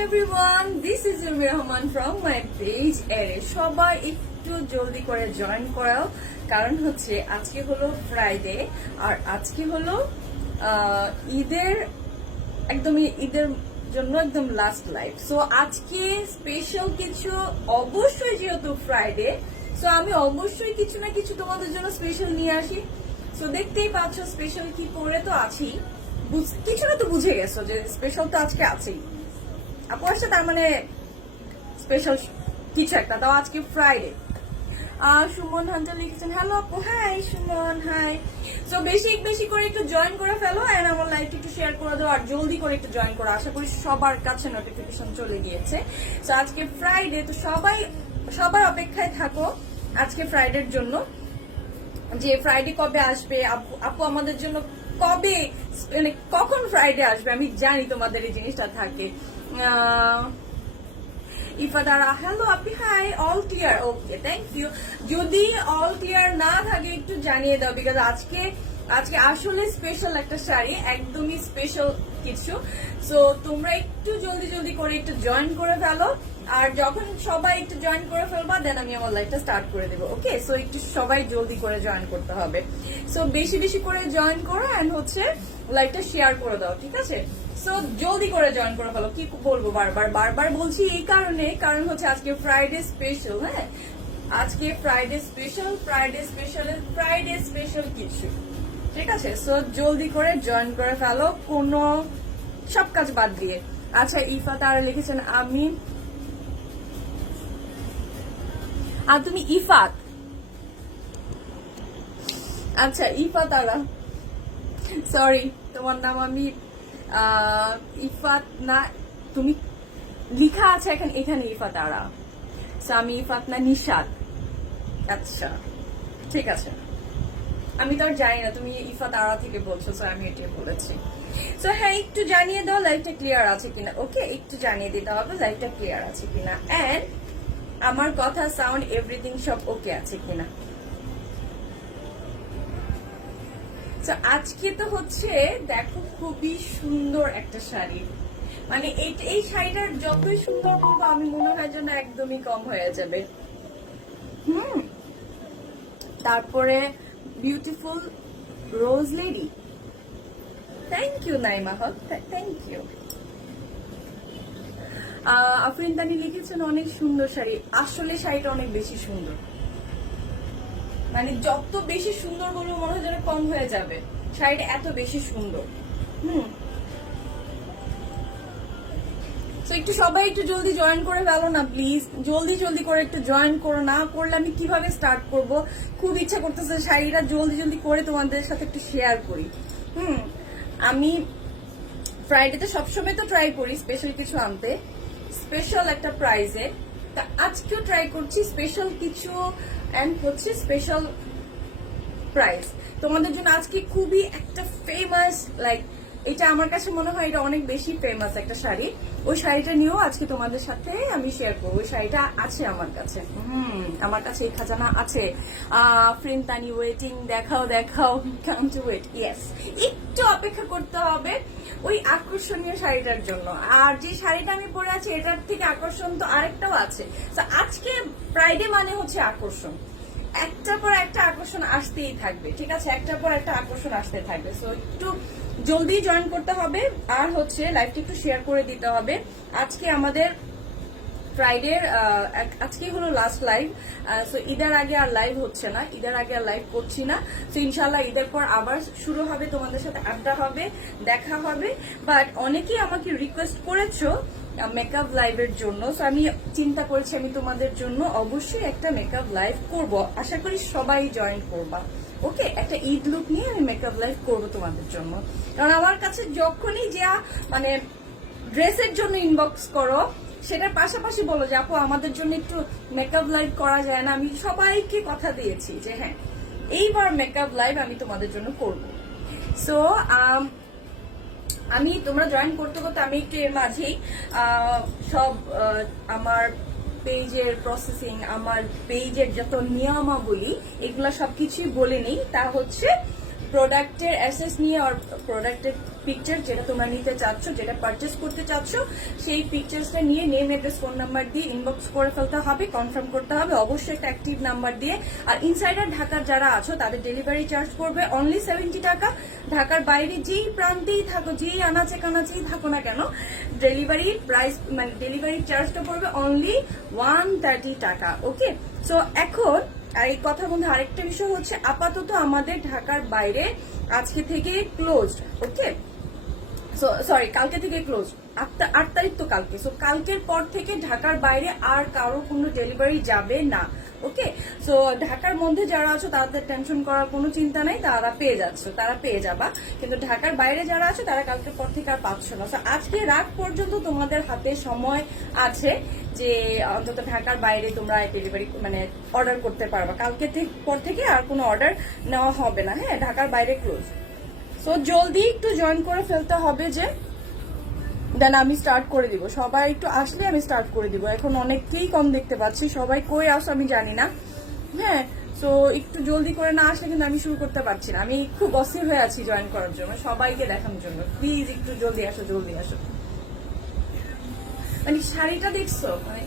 everyone, this is Yumi Rahman from my page এর সবাই একটু জলদি করে জয়েন করাও কারণ হচ্ছে আজকে হলো ফ্রাইডে আর আজকে হলো ঈদের একদমই ঈদের জন্য একদম লাস্ট লাইভ সো আজকে স্পেশাল কিছু অবশ্যই যেহেতু ফ্রাইডে সো আমি অবশ্যই কিছু না কিছু তোমাদের জন্য স্পেশাল নিয়ে আসি সো দেখতেই পাচ্ছ স্পেশাল কি করে তো আছি কিছুটা তো বুঝে গেছো যে স্পেশাল তো আজকে আছেই আপু আসছে তার মানে স্পেশাল কিছু একটা তাও আজকে ফ্রাইডে সুমন হান্টার লিখেছেন হ্যালো আপু হাই সুমন হাই সো বেশি করে একটু জয়েন করে ফেলো এন্ড আমার লাইভটা একটু শেয়ার করে দাও আর জলদি করে একটু জয়েন করো আশা করি সবার কাছে নোটিফিকেশন চলে গিয়েছে সো আজকে ফ্রাইডে তো সবার অপেক্ষায় থাকো আজকে ফ্রাইডের জন্য যে ফ্রাইডে কবে আসবে আপু আমাদের জন্য কবে মানে কখন ফ্রাইডে আসবে আমি জানি তোমাদের এই জিনিসটা থাকে ইফাদারা হ্যালো আপনি hi all clear okay thank you যদি অল ক্লিয়ার না থাকে একটু জানিয়ে দাও বিকজ আজকে আসলে স্পেশাল একটা শাড়ি একদমই স্পেশাল কিছু সো তোমরা একটু জলদি করে একটু জয়েন করে ফেলো আর যখন সবাই একটু জয়েন করে ফেলবা দেন আমি আমার লাইভটা স্টার্ট করে দেবো ওকে সো একটু সবাই জলদি করে জয়েন করতে হবে সো বেশি করে জয়েন করো এন্ড হচ্ছে লাইভটা শেয়ার করে দাও ঠিক আছে সো জলদি করে জয়েন করে ফেলো কি বলবো বারবার বলছি এই কারণ হচ্ছে আজকে ফ্রাইডে স্পেশাল হ্যাঁ আজকে ফ্রাইডে স্পেশাল কিছু ঠিক আছে সো জলদি করে জয়েন করে ফেলো কোনো সব কাজ বাদ দিয়ে আচ্ছা ইফা তারা লিখেছেন আমি আর তুমি ইফাত আচ্ছা ইফা তারা সরি তোমার নাম আমি ইফাত না তুমি লিখা আছে এখানে ইফা তারা সো আমি ইফাত না নিশাদ আচ্ছা ঠিক আছে আমি তো আর জানি না তুমি ইফা তারা থেকে বলছো সো আমি এটাই বলেছি সো হ্যাঁ একটু জানিয়ে দাও লাইভটা ক্লিয়ার আছে কিনা ওকে একটু জানিয়ে দিতে হবে লাইভটা ক্লিয়ার আছে কিনা এন্ড আমার কথা সাউন্ড এভরিথিং সব ওকে আছে কিনা তো আজকে তো হচ্ছে দেখো খুবই সুন্দর একটা শাড়ি মানে এই শাড়িটার যতই সুন্দর করবো আমি মনে হয় যেন একদমই কম হয়ে যাবে তারপরে beautiful rose lady thank you Naima Haque thank you Afrin Tani লিখেছেন অনেক সুন্দর শাড়ি আসলে শাড়িটা অনেক বেশি সুন্দর মানে যত বেশি সুন্দর বলবো মনে হয় যেন কম হয়ে যাবে শাড়িটা এত বেশি সুন্দর তো একটু সবাই একটু জলদি জয়েন করে ফেলো না প্লিজ জলদি করে একটু জয়েন করো না করলে আমি কিভাবে স্টার্ট করব খুব ইচ্ছা করতেছে শাড়িটা জলদি করে তোমাদের সাথে একটু শেয়ার করি আমি ফ্রাইডেতে সবসময় তো ট্রাই করি স্পেশাল কিছু আনতে স্পেশাল একটা প্রাইজে তা আজকেও ট্রাই করছি স্পেশাল কিছু এন্ড হচ্ছে স্পেশাল প্রাইস তোমাদের জন্য আজকে খুবই একটা ফেমাস লাইক এটা আমার কাছে মনে হয় এটা অনেক বেশি ফেমাস একটা শাড়ি ওই শাড়িটা নিয়েও আজকে তোমাদের সাথে আমি শেয়ার করবো ওই শাড়িটা আছে আমার কাছে আমার কাছে এই খাজানা আছে ফ্রেন্ড তানি ওয়েটিং দেখাও কাম টু ওয়েট ইয়েস একটু অপেক্ষা করতে হবে ওই আকর্ষণীয় শাড়িটার জন্য আর যে শাড়িটা আমি পরে আছি এটার থেকে আকর্ষণ তো আরেকটাও আছে তো আজকে ফ্রাইডে মানে হচ্ছে আকর্ষণ একটার পর একটা আকর্ষণ আসতেই থাকবে ঠিক আছে একটার পর একটা আকর্ষণ আসতে থাকবে সো একটু জলদি জয়েন করতে হবে আর হচ্ছে লাইভটা একটু শেয়ার করে দিতে হবে আজকে আমাদের ফ্রাইডের আজকে হলো লাস্ট লাইভ সো ঈদের আগে আর লাইভ হচ্ছে না ঈদের আগে আর লাইভ করছি না সো ইনশাল্লাহ ঈদের পর আবার শুরু হবে তোমাদের সাথে আড্ডা হবে দেখা হবে বাট অনেকেই আমাকে রিকোয়েস্ট করেছো মেকআপ লাইভের জন্য সো আমি চিন্তা করেছি আমি তোমাদের জন্য অবশ্যই একটা মেকআপ লাইভ করব আশা করি সবাই জয়েন করবা ওকে একটা ঈদ লুক নিয়ে আমি মেকআপ লাইভ করবো তোমাদের জন্য কারণ আমার কাছে যখনই যা মানে ড্রেসের জন্য ইনবক্স করো সেটার পাশাপাশি বলো যে আপু আমাদের জন্য একটু মেকআপ লাইভ করা যায় না আমি সবাইকে কথা দিয়েছি যে হ্যাঁ এইবার মেকআপ লাইভ আমি তোমাদের জন্য করব সো আমি তোমরা জয়েন করতে আমি একটু এর মাঝেই সব আমার পেজের প্রসেসিং আমার পেজের যত নিয়মাবলী এগুলা সবকিছুই বলে নেই তা হচ্ছে প্রোডাক্টের অ্যাসেস নিয়ে আর প্রোডাক্টের পিকচার যেটা তোমরা নিতে চাচ্ছ, যেটা পারচেস করতে চাচ্ছ, সেই পিকচার্সটা নিয়ে নেম, অ্যাড্রেস, ফোন নাম্বার দিয়ে ইনবক্স করে ফেলতে হবে, কনফার্ম করতে হবে অবশ্যই একটা অ্যাক্টিভ নাম্বার দিয়ে। আর ইনসাইডার ঢাকার যারা আছো তাদের ডেলিভারি চার্জ পড়বে অনলি 70 টাকা। ঢাকার বাইরে যেই প্রান্তেই থাকো, যেই আনাচে কানাচেই থাকো না কেন, ডেলিভারি প্রাইস মানে ডেলিভারি চার্জটা পড়বে অনলি 130 টাকা। ওকে, সো এখন আর এই কথার মধ্যে আরেকটা বিষয় হচ্ছে, আপাতত আমাদের ঢাকার বাইরে আজকে থেকে ক্লোজড। ওকে, সো সরি, কালকে থেকে ক্লোজ, 8 তারিখ তো কালকে। সো কালকের পর থেকে ঢাকার বাইরে আর কারো কোনো ডেলিভারি যাবে না। ওকে, সো ঢাকার মধ্যে যারা আছো তাদের টেনশন করার কোনো চিন্তা নেই, তারা পেয়ে যাচ্ছে, তারা পেয়ে যাবা। কিন্তু ঢাকার বাইরে যারা আছে তারা কালকের পর থেকে আর পাচ্ছ না। সো আজকে রাত পর্যন্ত তোমাদের হাতে সময় আছে যে অন্তত ঢাকার বাইরে তোমরা ডেলিভারি মানে অর্ডার করতে পারবা। কালকে পর থেকে আর কোনো অর্ডার নেওয়া হবে না। হ্যাঁ, ঢাকার বাইরে ক্লোজ। সো জলদি একটু জয়েন করে ফেলতে হবে, যে দেন আমি স্টার্ট করে দিব। সবাই একটু আসলে আমি স্টার্ট করে দিব। এখন অনেককেই কম দেখতে পাচ্ছি, সবাই কই আসো আমি জানি না। হ্যাঁ, সো একটু জলদি করে না আসলে কিন্তু আমি শুরু করতে পারছি না। আমি খুব অস্থির হয়ে আছি জয়েন করার জন্য, সবাইকে দেখানোর জন্য। প্লিজ একটু জলদি আসো, জলদি আসো। মানে শাড়িটা দেখছো, মানে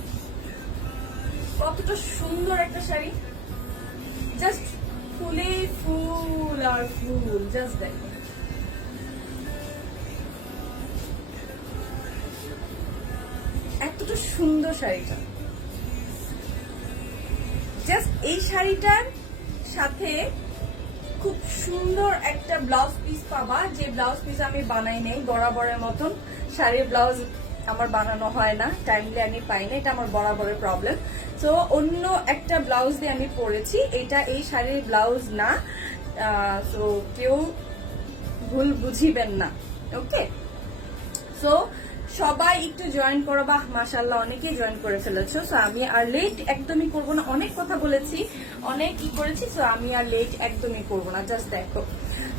কতটা সুন্দর একটা শাড়ি, জাস্ট ফুলে ফুল আর ফুল, জাস্ট দেখো। এতটা সুন্দর শাড়িটা, জাস্ট এই শাড়িটার সাথে খুব সুন্দর একটা ব্লাউজ পিস পাবা, যে ব্লাউজ পিস আমি বানাই নেই বরাবরের মতন। শাড়ির ব্লাউজ আমার বানানো হয় না, টাইমলি আমি পাই না, এটা আমার বরাবরের প্রবলেম। তো অন্য একটা ব্লাউজ দিয়ে আমি পরেছি, এটা এই শাড়ির ব্লাউজ না। সো কেউ ভুল বুঝিবেন না। ওকে, সো সবাই একটু জয়েন করো। বাহ, মাশাআল্লাহ, অনেকেই জয়েন করে ফেলেছো। সো আমি আর লেট একদমই করবো না, অনেক কথা বলেছি, অনেক কি করেছি। সো আমি আর লেট একদমই করবো না। জাস্ট দেখো,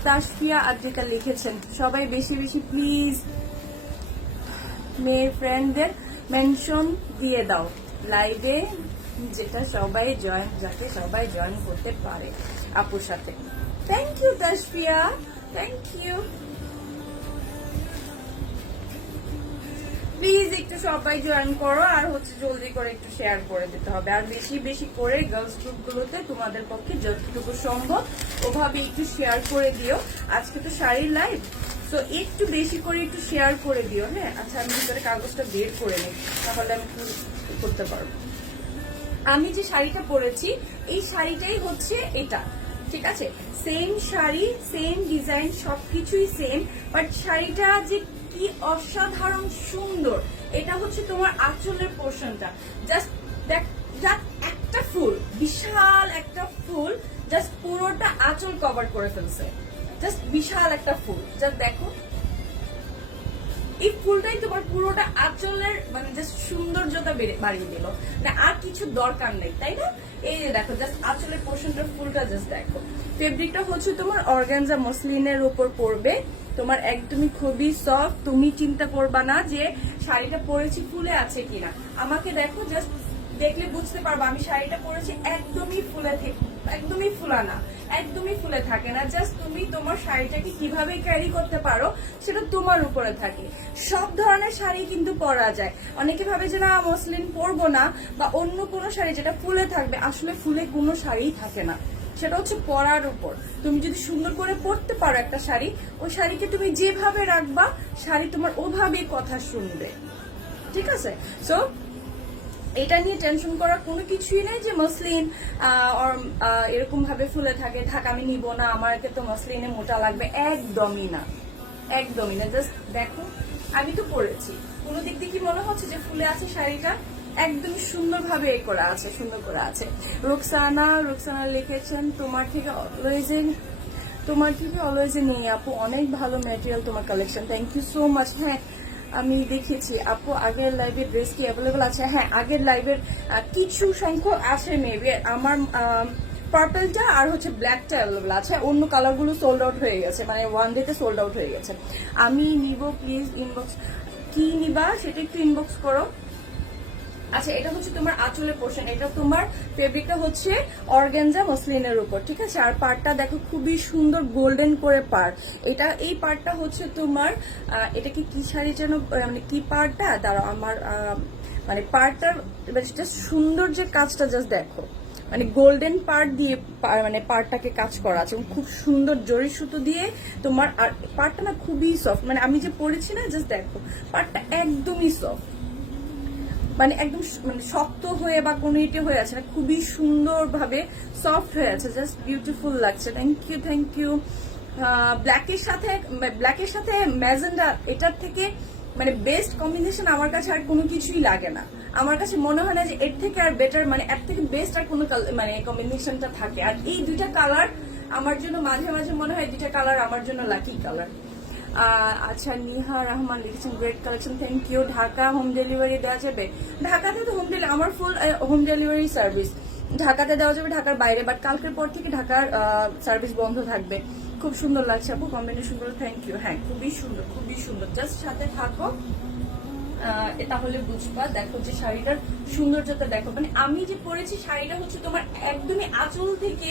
তাসফিয়া আদ্রিকা লিখেছেন, সবাই বেশি বেশি প্লিজ মেয়ে ফ্রেন্ডদের মেনশন দিয়ে দাও লাইভে, যেটা সবাই জয়েন, যাতে সবাই জয়েন করতে পারে আপুর সাথে। Thank you Tasfia, thank you. Please একটু সবাই জয়েন করো, আর হচ্ছে জলদি করে একটু শেয়ার করে দিতে হবে। আর বেশি বেশি করে গার্লস গ্রুপ গুলোতে তোমাদের পক্ষে যতটুকু সম্ভব ওভাবে একটু শেয়ার করে দিও। আজকে তো শাড়ির লাইভ, তো একটু বেশি করে একটু শেয়ার করে দিও। হ্যাঁ, আচ্ছা, আমি ভিতরে কাগজটা বের করে নিই, তাহলে আমি করতে পারবো। আমি যে শাড়িটা পরেছি এই শাড়িটাই হচ্ছে এটা, ঠিক আছে? সেম শাড়ি, সেম ডিজাইন, সবকিছুই সেম, বাট শাড়িটা যে কি অসাধারণ সুন্দর। এটা হচ্ছে তোমার আঁচলের পোর্শনটা, জাস্ট দেখ, একটা ফুল, বিশাল একটা ফুল, জাস্ট পুরোটা আঁচল কভার করে ফেলছে। জাস্ট বিশাল একটা ফুল, জাস্ট দেখো, এই ফুলটাই তোমার পুরোটা আঁচলের মানে জাস্ট সৌন্দর্যতা বাড়িয়ে দিল, না আর কিছু দরকার নেই, তাই না? এই যে দেখো, জাস্ট আঁচলের পোর্শনটা, ফুলটা জাস্ট দেখো। ফেব্রিকটা হচ্ছে তোমার অর্গানজা মসলিনের উপর পড়বে, তোমার একদমই খুবই সফট। তুমি চিন্তা করবা না যে শাড়িটা পরেছি ফুলে আছে কিনা। আমাকে দেখো, জাস্ট দেখলে বুঝতে পারবা আমি শাড়িটা পরেছি একদমই একদমই ফুলা না, একদমই ফুলে থাকে না। জাস্ট তুমি তোমার শাড়িটাকে কিভাবে ক্যারি করতে পারো সেটা তোমার উপরে থাকে। সব ধরনের শাড়ি কিন্তু পরা যায়। অনেকে ভাবে যে না মসলিন পরবো না, বা অন্য কোনো শাড়ি যেটা ফুলে থাকবে, আসলে ফুলে কোনো শাড়িই থাকে না, সেটা হচ্ছে পরার উপর। তুমি যদি সুন্দর করে পরতে পারো একটা শাড়ি, ওই শাড়িকে তুমি যেভাবে রাখবা শাড়ি তোমার ওভাবেই কথা শুনবে, ঠিক আছে? সো এটা নিয়ে টেনশন করার কোনো কিছুই নেই যে মসলিন এরকম ভাবে ফুলে থাকে, থাক আমি নিব না, আমাকে তো মসলিনে মোটা লাগবে, একদমই না, একদমই না। জাস্ট দেখো, আমি তো পরেছি, কোনো দিক দিয়ে কি মনে হচ্ছে যে ফুলে আছে শাড়িটা? একদমই সুন্দরভাবে এ করা আছে, সুন্দর করা আছে। রুকসানা লিখেছেন, তোমার থেকে অলওয়েজ নেই আপু, অনেক ভালো ম্যাটেরিয়াল তোমার collection, thank you so much. হ্যাঁ, আমি দেখেছি আপু, আগের লাইভের ড্রেস কি অ্যাভেলেবল আছে? হ্যাঁ, আগের লাইভের কিছু সংখ্যক আছে, মেবি আমার পার্পলটা আর হচ্ছে ব্ল্যাকটা অ্যাভেলেবল আছে, অন্য কালারগুলো সোল্ড আউট হয়ে গেছে, মানে ওয়ান ডেতে সোল্ড আউট হয়ে গেছে। আমি নিব, প্লিজ ইনবক্স, কি নিবা সেটা একটু ইনবক্স করো। আচ্ছা, এটা হচ্ছে তোমার আঁচলের পোর্শন, এটা তোমার ফেব্রিকটা হচ্ছে অর্গানজা মসলিনের উপর, ঠিক আছে। আর পাড়টা দেখো খুবই সুন্দর গোল্ডেন করে পাড়। এটা এই পাড়টা হচ্ছে তোমার এটাকে কি শাড়ি যেন, মানে কি পাড়টা দাঁড়াও আমার মানে পাড়টার জাস্ট সুন্দর যে কাজটা জাস্ট দেখো, মানে গোল্ডেন পার্ট দিয়ে মানে পার্টটাকে কাজ করা আছে এবং খুব সুন্দর জরি সুতো দিয়ে তোমার। আর পার্টটা না খুবই সফট, মানে আমি যে পরেছি না জাস্ট দেখো পার্টটা একদমই সফট, মানে একদম মানে শক্ত হয়ে বা কোনো ইটে হয়ে আছে না, খুবই সুন্দরভাবে সফট হয়ে আছে, জাস্ট বিউটিফুল লাগছে। Thank you, thank you. ব্ল্যাকের সাথে ম্যাজেন্ডা, এটার থেকে মানে বেস্ট কম্বিনেশন আমার কাছে আর কোনো কিছুই লাগে না। আমার কাছে মনে হয় না যে এর থেকে আর বেটার, মানে এর থেকে বেস্ট আর কোনো মানে কম্বিনেশনটা থাকে। আর এই দুইটা কালার আমার জন্য মাঝে মাঝে মনে হয় দুইটা কালার আমার জন্য লাকি কালার। আচ্ছা, নিহা রহমান লিখেছেন great collection, thank you. Dhaka home delivery দেওয়া যাবে? ঢাকাতে তো আমার ফুল হোম ডেলিভারি সার্ভিস ঢাকাতে দেওয়া যাবে, ঢাকার বাইরে, বাট কালকের পর থেকে ঢাকার সার্ভিস বন্ধ থাকবে। খুব সুন্দর লাগছে আপু, কম্বিনেশন গুলো থ্যাংক ইউ। হ্যাঁ, খুবই সুন্দর, খুবই সুন্দর, জাস্ট সাথে থাকো তাহলে বুঝবা। দেখো যে শাড়িটার সৌন্দর্যতা দেখো, মানে আমি যে পরেছি শাড়িটা হচ্ছে তোমার একদমই আঁচল থেকে,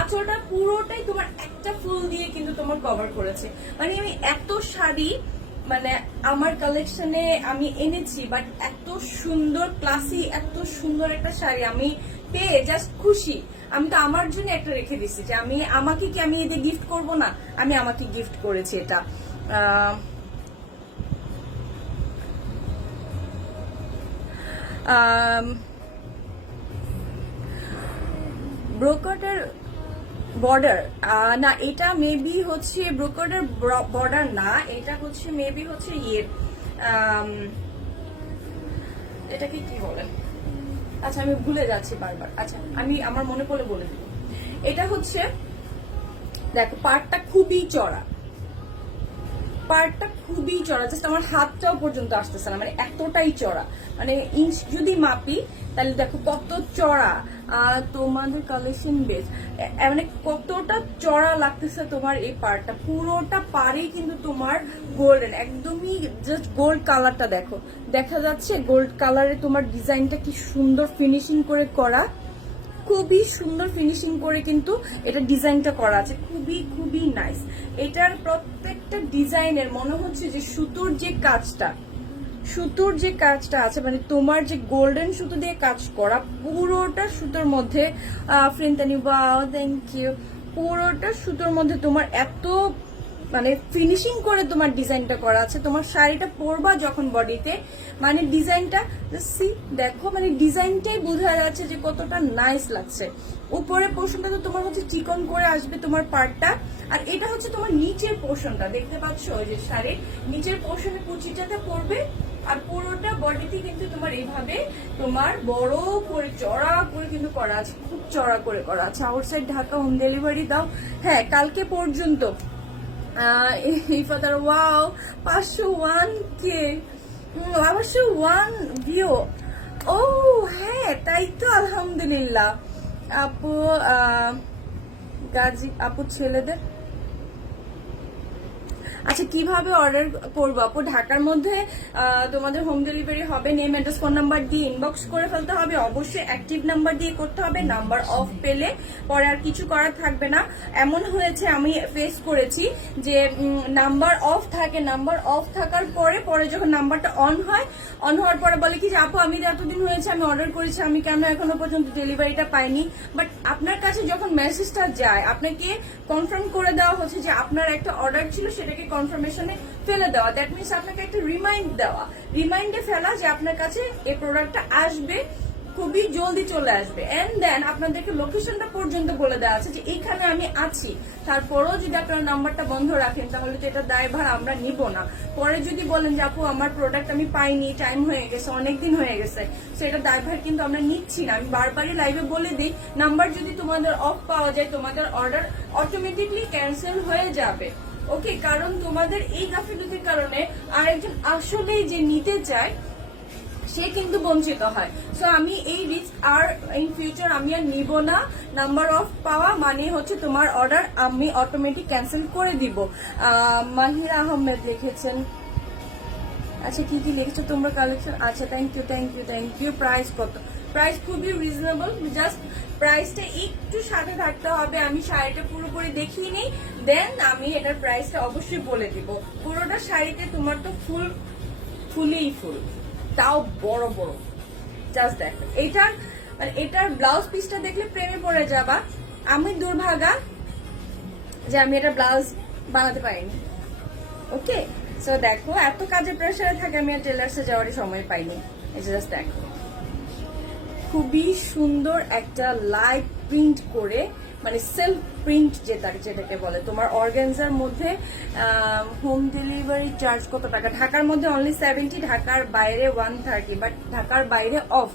আঁচলটা পুরোটাই তোমার একটা ফুল দিয়ে কিন্তু তোমার কভার করেছে। মানে আমি এত শাড়ি মানে আমার কালেকশনে আমি এনেছি, বাট এত সুন্দর ক্লাসি, এত সুন্দর একটা শাড়ি আমি পেয়ে জাস্ট খুশি। আমি তো আমার জন্য একটা রেখে দিচ্ছি যে আমি এদের গিফট করব না, আমি আমাকে গিফট করেছি এটা। ব্রোকার্ডের বর্ডার না, এটা মেবি হচ্ছে ব্রোকার্ডের বর্ডার না, এটা হচ্ছে মেবি হচ্ছে এটাকে কি বলে, আচ্ছা আমি ভুলে যাচ্ছি বারবার। আচ্ছা আমি আমার মনে পড়লে বলে দিব। এটা হচ্ছে দেখো পাড়টা খুবই চড়া, পার্টটা খুবই চড়া, জাস্ট আমার হাতটাও পর্যন্ত আসতেছে না, মানে এতটাই চড়া। মানে ইঞ্চ যদি মাপি তাহলে দেখো কত চড়া। তোমাদের কালেকশন বেশ মানে কতটা চড়া লাগতেছে তোমার এই পার্টটা, পুরোটা পাড়েই কিন্তু তোমার গোল্ডেন, একদমই জাস্ট গোল্ড কালারটা দেখো, দেখা যাচ্ছে গোল্ড কালারে তোমার ডিজাইনটা কি সুন্দর ফিনিশিং করে করা, খুবই সুন্দর ফিনিশিং করে কিন্তু এটা ডিজাইনটা করা আছে, খুবই খুবই নাইস। এটার প্রত্যেকটা ডিজাইনের মনে হচ্ছে যে সুতোর যে কাজটা আছে, মানে তোমার যে গোল্ডেন সুতো দিয়ে কাজ করা, পুরোটা সুতোর মধ্যে ফ্রেন্টানি ওয়াও থ্যাংক ইউ, পুরোটা সুতোর মধ্যে তোমার এত মানে ফিনিশিং করে তোমার ডিজাইনটা করা আছে। তোমার শাড়িটা পরবা যখন বডিতে, মানে ডিজাইনটা সি দেখো, মানে ডিজাইনটাই বোঝা যাচ্ছে যে কতটা নাইস লাগছে। উপরের পোর্শনটা তো তোমার হচ্ছে চিকন করে আসবে তোমার পার্টটা, আর এটা হচ্ছে তোমার নিচের পোর্শনটা, দেখতে পাচ্ছ ওই যে শাড়ির নিচের পোর্শনে কুচিটাতে পড়বে, আর পুরোটা বডিতে কিন্তু তোমার এইভাবে তোমার বড় করে চড়া করে কিন্তু করা আছে, খুব চড়া করে করা আছে। আউটসাইড ঢাকা হোম ডেলিভারি দাও? হ্যাঁ, কালকে পর্যন্ত। ইফাদার ওয়াও 501K, 501 ভিউ। ও হ্যাঁ, তাই তো, আলহামদুলিল্লাহ। আপু গাজী আপু ছেলেদের আচ্ছা কিভাবে অর্ডার করবো আপু? ঢাকার মধ্যে তোমাদের হোম ডেলিভারি হবে, নেম অ্যাড্রেস ফোন নাম্বার দিয়ে ইনবক্স করে ফেলতে হবে, অবশ্যই অ্যাক্টিভ নাম্বার দিয়ে করতে হবে। নাম্বার অফ পেলে পরে আর কিছু করার থাকবে না। এমন হয়েছে আমি ফেস করেছি যে নাম্বার অফ থাকে, নাম্বার অফ থাকার পরে যখন নাম্বারটা অন হওয়ার পরে বলে কি যে আপু আমি এতদিন হয়েছে আমি অর্ডার করেছি, আমি কেন এখনো পর্যন্ত ডেলিভারিটা পাইনি। বাট আপনার কাছে যখন মেসেজটা যায় আপনাকে কনফার্ম করে দেওয়া হচ্ছে যে আপনার একটা অর্ডার ছিল, সেটাকে কনফার্মেশনে ফেলে দেওয়া, দ্যাট মিনস আপনাকে একটা রিমাইন্ডে ফেলা যে আপনার কাছে এই প্রোডাক্টটা আসবে, খুবই জলদি চলে আসবে। এন্ড দেন আপনাদেরকে লোকেশনটা পর্যন্ত বলে দেওয়া আছে যে এইখানে আমি আছি। তারপরেও যদি আপনার নাম্বারটা বন্ধ রাখেন তাহলে তো এটা দায়ভার আমরা নিব না। পরে যদি বলেন যে আপু আমার প্রোডাক্ট আমি পাইনি, টাইম হয়ে গেছে, অনেকদিন হয়ে গেছে, সেটা দায়ভার কিন্তু আমরা নিচ্ছি না। আমি বারবারই লাইভে বলে দিই, নাম্বার যদি তোমাদের অফ পাওয়া যায় তোমাদের অর্ডার অটোমেটিকলি ক্যান্সেল হয়ে যাবে। ওকে, কারণ তোমাদের এই গাফিলতির কারণে আরেকজন আসলেই যে নিতে চায় সে কিন্তু বঞ্চিত হয়। সো আমি এই রিস্ক আর ইন ফিউচার আমি আর নিব না। নাম্বার অফ পাওয়া মানে হচ্ছে তোমার অর্ডার আমি অটোমেটিক ক্যান্সেল করে দিব। মাহিরা আহমেদ লিখেছেন আচ্ছা কি কি লিখছো তোমরা কালেকশন? আচ্ছা thank you thank you thank you. Price কত? প্রাইস খুবই রিজনেবল, জাস্ট প্রাইসটা একটু সাথে থাকতে হবে। আমি শাড়িটা পুরোপুরি দেখিয়ে নিই, দেন আমি এটার প্রাইসটা অবশ্যই বলে দিব। পুরোটা শাড়িতে তোমার তো ফুলেই ফুল, তাও বড় বড়। জাস্ট দেখো এইটার মানে এটার ব্লাউজ পিসটা দেখলে প্রেমে পড়ে যাবা। আমি দুর্ভাগা যে আমি এটা ব্লাউজ বানাতে পারিনি। ওকে, সো দেখো এত কাজের প্রেশারে থাকে আমি আর টেলার্সে যাওয়ারই সময় পাইনি। এই জাস্ট দেখো খুবই সুন্দর একটা লাইট প্রিন্ট করে, মানে সেলফ প্রিন্ট যেটাকে বলে। তোমার অর্গানজার মধ্যে হোম ডেলিভারি চার্জ কত টাকা? ঢাকার মধ্যে অনলি 70, ঢাকার বাইরে 130, বাট ঢাকার বাইরে অফ।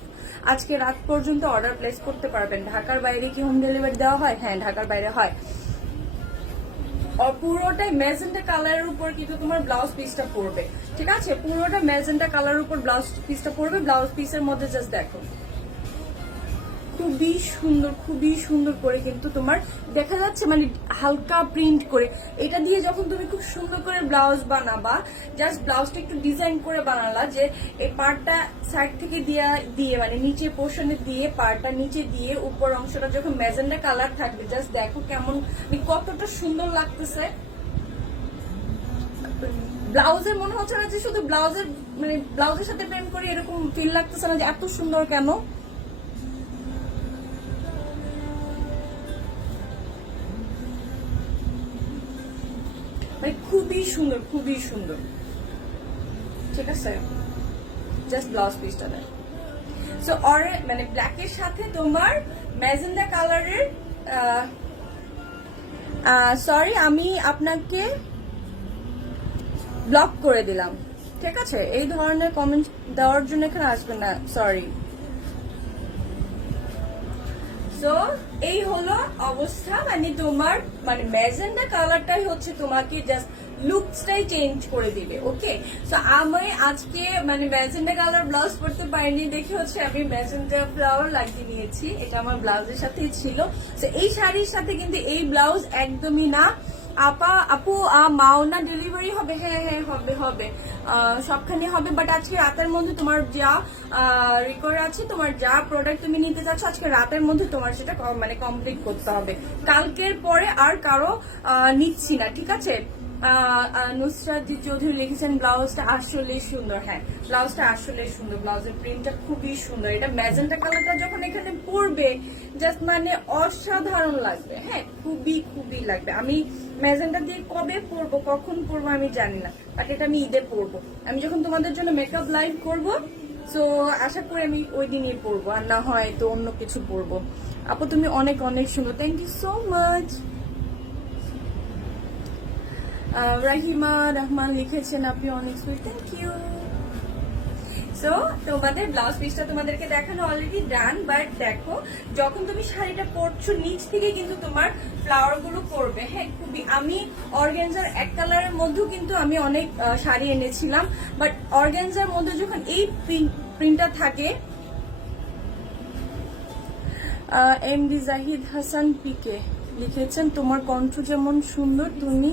আজকে রাত পর্যন্ত অর্ডার প্লেস করতে পারবেন। ঢাকার বাইরে কি হোম ডেলিভারি দেওয়া হয়? হ্যাঁ, ঢাকার বাইরে হয়। পুরোটাই ম্যাজেন্টা কালারের উপর কিন্তু তোমার ব্লাউজ পিসটা পড়বে, ঠিক আছে? পুরোটা ম্যাজেন্টা কালারের উপর ব্লাউজ পিসটা পড়বে। ব্লাউজ পিসের মধ্যে জাস্ট দেখো খুবই সুন্দর করে কিন্তু তোমার দেখা যাচ্ছে, মানে হালকা প্রিন্ট করে। এটা দিয়ে যখন তুমি খুব সুন্দর করে ব্লাউজ বানাবা, জাস্ট ব্লাউজটা একটু ডিজাইন করে বানালা, যে এই পার্টটা সাইড থেকে দিয়ে মানে নিচে পোর্শনে দিয়ে, পার্টটা নিচে দিয়ে, উপর অংশটা যখন ম্যাজেন্টা কালার থাকবে, জাস্ট দেখো কেমন কতটা সুন্দর লাগতেছে। ব্লাউজের মনে হচ্ছে না যে শুধু ব্লাউজের মানে ব্লাউজের সাথে প্রেম করি, এরকম ফিল লাগতেছে না যে এত সুন্দর কেন। মানে খুবই সুন্দর, ঠিক আছে? জাস্ট ব্লাউজ পিসটা দেয়। সো মানে ব্ল্যাকের সাথে তোমার ম্যাজেন্ডা কালারের, সরি আমি আপনাকে ব্লক করে দিলাম, ঠিক আছে? এই ধরনের কমেন্ট দেওয়ার জন্য এখানে আসবেন না, সরি। সো এই হলো অবস্থা, মানে তোমার মানে ম্যাজেন্ডা কালারটাই হচ্ছে তোমাকে জাস্ট লুকসটাই চেঞ্জ করে দিবে। ওকে, সো আমি আজকে মানে ম্যাজেন্ডা কালার ব্লাউজ পরতে পারিনি দেখে হচ্ছে আমি ম্যাজেন্ডা ফ্লাওয়ার লাগিয়ে নিয়েছি। এটা আমার ব্লাউজের সাথেই ছিল। সো এই শাড়ির সাথে কিন্তু এই ব্লাউজ একদমই না। আপু মাও না ডেলিভারি হবে? হ্যাঁ হবে সবখানে হবে, বাট আজকে রাতের মধ্যে তোমার যা রেকর্ড আছে, তোমার যা প্রোডাক্ট তুমি নিতে চাচ্ছ, আজকে রাতের মধ্যে তোমার সেটা মানে কমপ্লিট করতে হবে। কালকের পরে আর কারো নিচ্ছি না, ঠিক আছে? নুসরাত চৌধুরী লিখেছেন ব্লাউজটা আসলে সুন্দর। হ্যাঁ, ব্লাউজটা আসলে সুন্দর, ব্লাউজের প্রিন্টটা খুবই সুন্দর। এটা ম্যাজেন্টা কালারটা যখন এখানে পরবে জাস্ট মানে অসাধারণ লাগবে। হ্যাঁ, খুবই লাগবে। আমি ম্যাজেন্টা দিয়ে কবে পরবো, কখন পরবো আমি জানি না, বাট এটা আমি ঈদে পরবো। আমি যখন তোমাদের জন্য মেকআপ লাইভ করবো, সো আশা করি আমি ওই দিনই পরবো, আর না হয় তো অন্য কিছু পরবো। আপু তুমি অনেক সুন্দর, thank you so much. Rahima Rahman লিখেছেন আপনি অনেক সুইট, থ্যাংক ইউ। সো তোমাদের ব্লাউজ পিসটা তোমাদেরকে দেখানো অলরেডি ডান, বাট দেখো যখন তুমি শাড়িটা পরছো নিচ থেকে কিন্তু তোমার ফ্লাওয়ার গুলো পড়বে। হ্যাঁ, খুবই আমি অর্গানজার এক কালারের মধ্যেও কিন্তু আমি অনেক শাড়ি এনেছিলাম, বাট অর্গানজার মধ্যে যখন এই প্রিন্টটা থাকে। এমডি জাহিদ হাসান পিকে লিখেছেন তোমার কণ্ঠ যেমন সুন্দর তুমি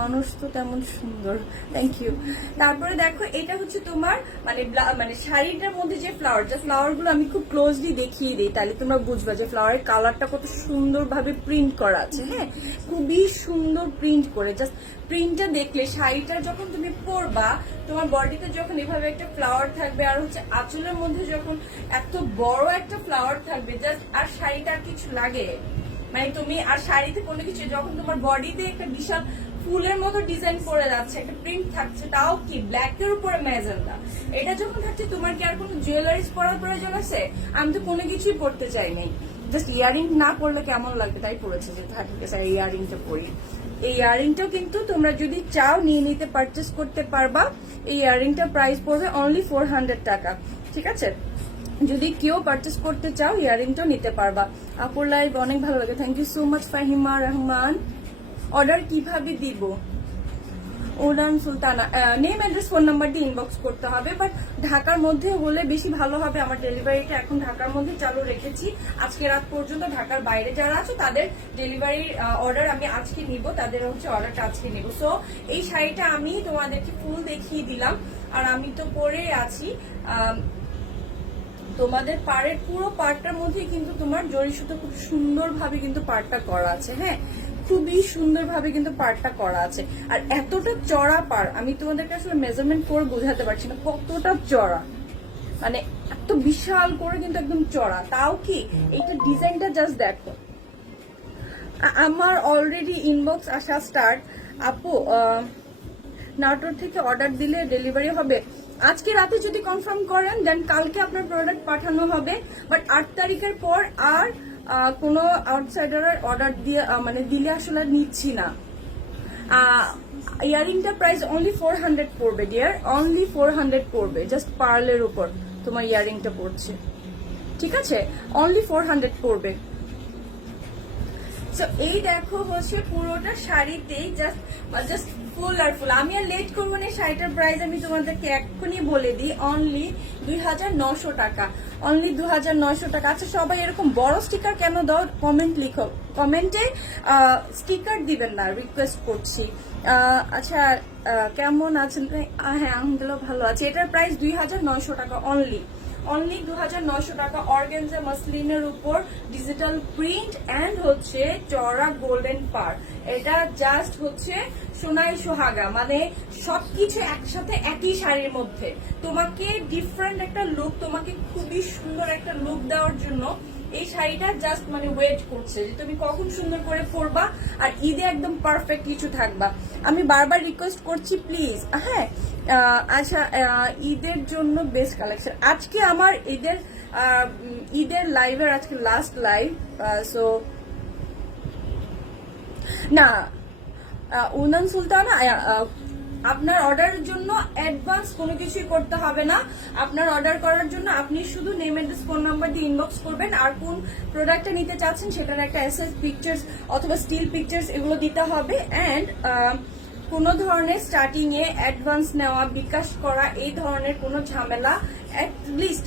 মানুষ তো তেমন সুন্দর, থ্যাংক ইউ। তারপরে দেখো এটা হচ্ছে তোমার মানে শাড়িটার মধ্যে যে ফ্লাওয়ার গুলো আমি খুব ক্লোজলি দেখিয়ে দিই, তাহলে তোমরা বুঝবা যে ফ্লাওয়ারের কালারটা কত সুন্দর ভাবে প্রিন্ট করা আছে। হ্যাঁ, খুবই সুন্দর প্রিন্ট করে, জাস্ট প্রিন্টটা দেখলে শাড়িটা যখন তুমি পরবা, তোমার বডিতে যখন এভাবে একটা ফ্লাওয়ার থাকবে, আর হচ্ছে আঁচলের মধ্যে যখন এত বড় একটা ফ্লাওয়ার থাকবে, জাস্ট আর শাড়িটা আর কিছু লাগে মানে তুমি আর শাড়িতে কোনো কিছু, যখন তোমার বডিতে একটা বিশাল ফুলের মতো ডিজাইন করে যাচ্ছে, একটা প্রিন্ট থাকছে, তাও কি ব্ল্যাকের উপরে ম্যাজেন্টা, এটা যখন থাকছে তোমার কি আর কোনো জুয়েলারিজ পরার প্রয়োজন আছে? আমি তো কোনো কিছুই পরতে চাই নাই, জাস্ট ইয়ারিং না পরলে কেমন লাগবে তাই পরেছে যে ঠিক আছে ইয়ারিংটা পরি। এই ইয়ারিংটাও কিন্তু তোমরা যদি চাও নিয়ে নিতে পারচেস করতে পারবা। এই ইয়ারিংটার প্রাইস পড়বে অনলি 400 টাকা, ঠিক আছে? যদি কেউ পারচেস করতে চাও ইয়ারিংটাও নিতে পারবা। আপুর লাইভ অনেক ভালো লাগে, thank you so much Fahima Rahman. Order কিভাবে দিব? Uran Sultana name address phone number দিয়ে ইনবক্স করতে হবে, বাট ঢাকার মধ্যে হলে বেশি ভালো হবে। আমার ডেলিভারিটা এখন ঢাকার মধ্যে চালু রেখেছি আজকে রাত পর্যন্ত। ঢাকার বাইরে যারা আছে তাদের ডেলিভারির অর্ডার আমি আজকে নিব, তাদের হচ্ছে অর্ডারটা আজকে নিব। সো এই শাড়িটা আমি তোমাদেরকে ফুল দেখিয়ে দিলাম, আর আমি তো পরে আছি। তোমাদের পাড়ের পুরো পাড়টার মধ্যে কিন্তু তোমার জরি সুতো খুব সুন্দরভাবে কিন্তু পাড়টা করা আছে। হ্যাঁ, খুবই সুন্দরভাবে কিন্তু পাড়টা করা আছে। আর এতটা চড়া পাড়, আমি তোমাদেরকে আসলে মেজারমেন্ট করে বোঝাতে পারছি না কতটা চড়া, মানে এত বিশাল করে কিন্তু একদম চড়া। তাও কি এইটা ডিজাইনটা জাস্ট দেখো। আমার অলরেডি ইনবক্স আসা স্টার্ট। আপু নাটোর থেকে অর্ডার দিলে ডেলিভারি হবে? আজকে রাতে যদি কনফার্ম করেন দেন কালকে আপনার প্রোডাক্ট পাঠানো হবে। বাট 8 তারিখের পর আর কোনো আউটসাইডারের অর্ডার দিয়ে মানে দিলে আসলে নিচ্ছি না। ইয়ারিংটা প্রাইস অনলি 400 পড়বে ডিয়ার, অনলি 400 পড়বে। জাস্ট পার্লের উপর তোমার ইয়ারিংটা পড়ছে, ঠিক আছে? অনলি 400 পড়বে। সো এই দেখো হচ্ছে পুরোটা শাড়িতেই জাস্ট ফুল আর ফুল। আমি আর লেট করবো না, শাড়িটার প্রাইস আমি তোমাদেরকে এক্ষুনি বলে দিই, অনলি 2900 টাকা, অনলি 2900 টাকা। আচ্ছা সবাই এরকম বড় স্টিকার কেন দাও? কমেন্ট লিখো, কমেন্টে স্টিকার দিবেন না, রিকোয়েস্ট করছি। আচ্ছা কেমন আছেন? হ্যাঁ আলহামদুলিল্লাহ ভালো আছে। এটার প্রাইস 2900 টাকা অনলি, অনলি 2900 টাকা। অর্গানজা মাসলিনের উপর ডিজিটাল প্রিন্ট এন্ড হচ্ছে চড়া গোল্ডেন পার। এটা জাস্ট হচ্ছে সোনাই সোহাগা, মানে সবকিছু একসাথে একই শাড়ির মধ্যে। তোমাকে ডিফারেন্ট একটা লুক, তোমাকে খুবই সুন্দর একটা লুক দেওয়ার জন্য এই শাড়িটা জাস্ট মানে ওয়েট করছে যে তুমি কখন সুন্দর করে পরবা আর ঈদে একদম পারফেক্ট কিছু থাকবা। আমি বারবার রিকোয়েস্ট করছি প্লিজ। হ্যাঁ আচ্ছা ঈদের জন্য বেস্ট কালেকশন। আজকে আমার ঈদের লাইভের আজকে লাস্ট লাইভ। সো না উনান সুলতানা, আপনার অর্ডারের জন্য অ্যাডভান্স কোনো কিছুই করতে হবে না। আপনার অর্ডার করার জন্য আপনি শুধু নেম অ্যাড্রেস ফোন নাম্বার দিয়ে ইনবক্স করবেন, আর কোন প্রোডাক্টটা নিতে চাচ্ছেন সেটার একটা এসএস পিকচার্স অথবা স্টিল পিকচার্স এগুলো দিতে হবে। অ্যান্ড কোনো ধরনের স্টার্টিং এ অ্যাডভান্স নেওয়া, বিকাশ করা এই ধরনের কোনো ঝামেলা অ্যাটলিস্ট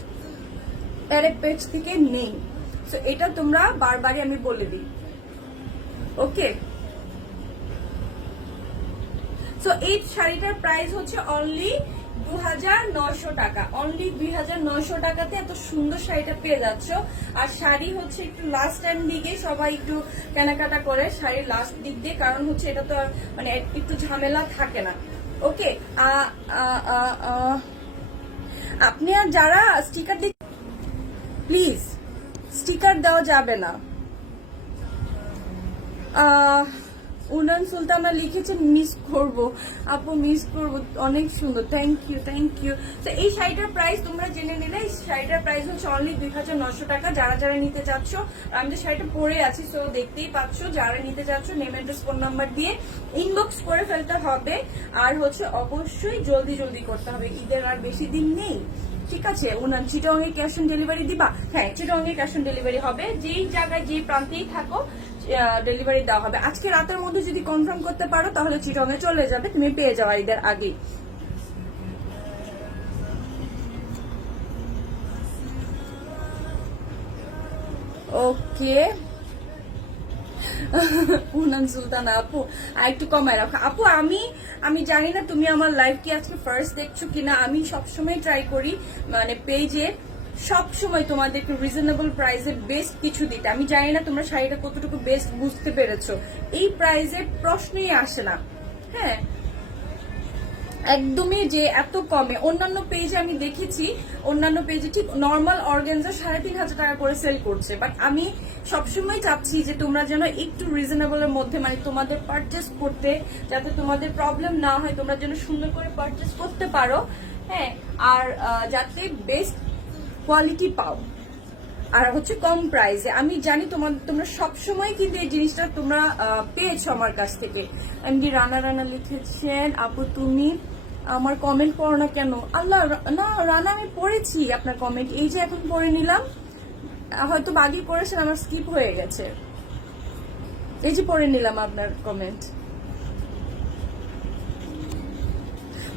ডাইরেক্ট পেজ থেকে নেই। সো এটা তোমরা বারবারই আমি বলে দিই, ওকে? সো এই শাড়িটার প্রাইস হচ্ছে অনলি 2900 টাকা, অনলি 2900 টাকাতে এত সুন্দর শাড়িটা পেয়ে যাচ্ছ। আর শাড়ি হচ্ছে একটু লাস্ট টাইম দিকে সবাই একটু কেনাকাটা করে শাড়ির লাস্ট দিক দিয়ে, কারণ হচ্ছে এটা তো মানে একটু ঝামেলা থাকে না, ওকে? আপনি আর যারা স্টিকার দিচ্ছেন প্লিজ স্টিকার দেওয়া যাবে না। উনান সুলতানা লিখেছেন মিস করব আপু, মিস করব, অনেক সুন্দর, থ্যাংক ইউ থ্যাংক ইউ। তো এই শাড়িটার প্রাইস তোমরা জেনে নিলে, এই শাড়িটার প্রাইস হচ্ছে অনলি 2900 টাকা। যারা যারা নিতে চাচ্ছ, আমি তো শাড়িটা পরে আছি সো দেখতেই পাচ্ছ, যারা নিতে চাচ্ছ নেম অ্যাড্রেস ফোন নাম্বার দিয়ে ইনবক্স করে ফেলতে হবে। আর হচ্ছে অবশ্যই জলদি জলদি করতে হবে, ঈদের আর বেশি দিন নেই, ঠিক আছে? উনান চিটং এ ক্যাশ অন ডেলিভারি দিবা? হ্যাঁ চিটং এ ক্যাশ অন ডেলিভারি হবে, যেই জায়গায় যেই প্রান্তেই থাকো ডেলিভারি দেওয়া হবে। আজকে রাতের মধ্যে যদি কনফার্ম করতে পারো তাহলে চিটং এ চলে যাবে, তুমি পেয়ে যাওয়া ঈদের আগেই। ওকে উনান সুলতানা আপু আর একটু কমায় রাখো আপু। আমি জানি না তুমি আমার লাইভ কি আজকে ফার্স্ট দেখছো কিনা। আমি সবসময় ট্রাই করি মানে পেজে সবসময় তোমাদেরকে রিজনেবল প্রাইসে বেস্ট কিছু দিতে। আমি জানি না তোমরা শাড়িটা কতটুকু বেস্ট বুঝতে পেরেছো, এই প্রাইসে প্রশ্নই আসে না। হ্যাঁ একদমই যে এত কমে, অন্যান্য পেজে আমি দেখেছি, অন্যান্য পেজে ঠিক নর্মাল অর্গানজা 3500 টাকা করে সেল করছে, বাট আমি সবসময় চাচ্ছি যে তোমরা যেন একটু রিজনেবলের মধ্যে, মানে তোমাদের পারচেস করতে যাতে তোমাদের প্রবলেম না হয়, তোমরা যেন সুন্দর করে পারচেস করতে পারো। হ্যাঁ আর যাতে বেস্ট কোয়ালিটি পাও আর হচ্ছে কম প্রাইসে। আমি জানি তোমরা সবসময় কিন্তু এই জিনিসটা তোমরা পেয়েছো আমার কাছ থেকে। এমডি রানা রানা লিখেছেন আপু তুমি আমার কমেন্ট পড়ো না কেন? আল্লাহ না রানা আমি পড়েছি আপনার কমেন্ট, এই যে এখন পড়ে নিলাম, হয়তো বাগি পড়েছেন আমার স্কিপ হয়ে গেছে, এই যে পড়ে নিলাম আপনার কমেন্ট।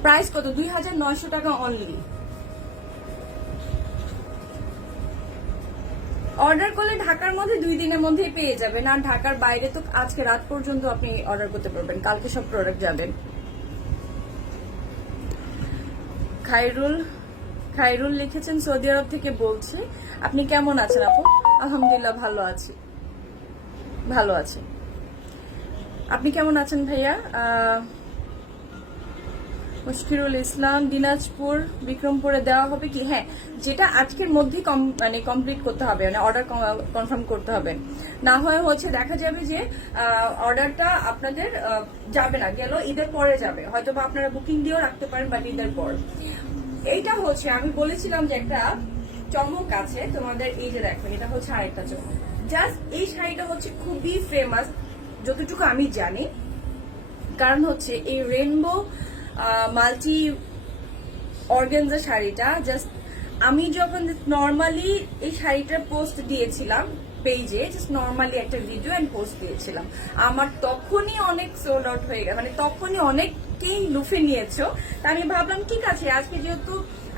প্রাইস কত? 2900 টাকা অনলি। অর্ডার করলে ঢাকার মধ্যে 2 দিনের মধ্যেই পেয়ে যাবেন, আর ঢাকার বাইরে তো আজকে রাত পর্যন্ত আপনি অর্ডার করতে পারবেন, কালকে সব প্রোডাক্ট যাবেন। খাইরুল খাইরুল লিখেছেন সৌদি আরব থেকে বলছি, আপনি কেমন আছেন আপু? আলহামদুলিল্লাহ ভালো আছি, ভালো আছি। আপনি কেমন আছেন ভাইয়া? মুশকিরুল ইসলাম দিনাজপুর বিক্রমপুরে দেওয়া হবে কি? হ্যাঁ, যেটা আজকের মধ্যেই মানে কমপ্লিট করতে হবে, মানে অর্ডার কনফার্ম করতে হবে, না হয় হচ্ছে দেখা যাবে যে অর্ডারটা আপনাদের যাবে না, গেল ঈদের পরে যাবে, হয়তো বা আপনারা বুকিং দিয়েও রাখতে পারেন বাট ঈদের পর। এইটা হচ্ছে আমি বলেছিলাম যে একটা চমক আছে তোমাদের, এই যে দেখো এটা হচ্ছে আরেকটা চমক। জাস্ট এই শাড়িটা হচ্ছে খুবই ফেমাস যতটুকু আমি জানি, কারণ হচ্ছে এই রেনবো মাল্টি অর্গানজা শাড়িটা জাস্ট আমি যখন নর্মালি এই শাড়িটার পোস্ট দিয়েছিলাম পেজে, জাস্ট নর্মালি একটা ভিডিও এন্ড পোস্ট দিয়েছিলাম, আমার তখনই অনেক সোল্ড আউট হয়ে গেছে, মানে তখনই অনেককেই লুফে নিয়েছো। তা আমি ভাবলাম ঠিক আছে, আজকে যেহেতু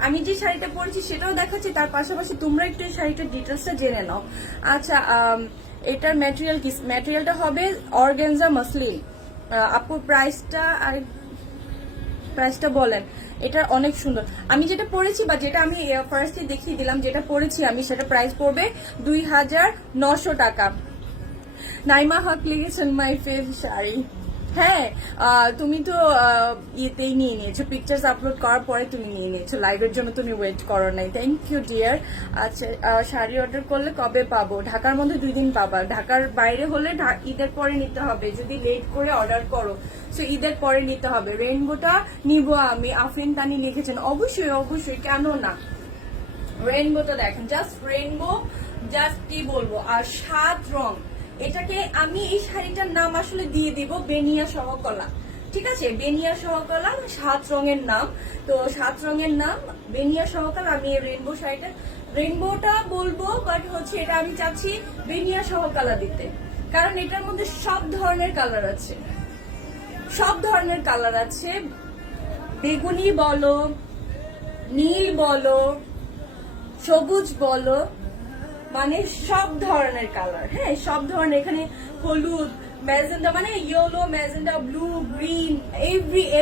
আমি যে শাড়িটা পরেছি সেটাও দেখাচ্ছি, তার পাশাপাশি তোমরা একটু এই শাড়িটার ডিটেলসটা জেনে নাও। আচ্ছা, এটার ম্যাটেরিয়াল কি? ম্যাটেরিয়ালটা হবে অর্গানজা মাসলিন। আপুর প্রাইসটা বলেন। এটা অনেক সুন্দর, আমি যেটা পরেছি বা যেটা আমি ফার্স্টে দেখিয়ে দিলাম, যেটা পরেছি আমি, সেটা প্রাইস পড়বে 2900 টাকা। নাইমা হক লিখেছেন মাই ফেভ শাড়ি। হ্যাঁ, তুমি তো ইয়েতেই নিয়ে নিয়েছো, পিকচার্স আপলোড করার পরে তুমি নিয়ে নিয়েছো, লাইভের জন্য তুমি ওয়েট করো নাই। Thank you dear. আচ্ছা, শাড়ি অর্ডার করলে কবে পাবো? ঢাকার মধ্যে 2 দিন পাবা, ঢাকার বাইরে হলে ঈদের পরে নিতে হবে, যদি লেট করে অর্ডার করো সো ঈদের পরে নিতে হবে। রেইনবোটা নিবো আমি, আফরিন তানি লিখেছেন, অবশ্যই অবশ্যই, কেন না। রেইনবোটা দেখেন, জাস্ট রেইনবো, জাস্ট কি বলবো, আর 7 রং। এটাকে আমি এই শাড়িটার নাম আসলে দিয়ে দিব বেনিয়া সহকলা, ঠিক আছে? বেনিয়া সহকলা 7 রঙের নাম, তো 7 রঙের নাম বেনিয়া সহকলা। আমি এই রেইনবো শাড়িটা রেইনবোটা বলবো, বাট হচ্ছে এটা আমি চাচ্ছি বেনিয়া সহকলা দিতে, কারণ এটার মধ্যে সব ধরনের কালার আছে, সব ধরনের কালার আছে, বেগুনি বলো, নীল বলো, সবুজ বলো, মানে সব ধরনের কালার। হ্যাঁ, সব ধরনের, এখানে হলুদ, ম্যাজেন্ডা, মানে yellow, magenta, blue, green,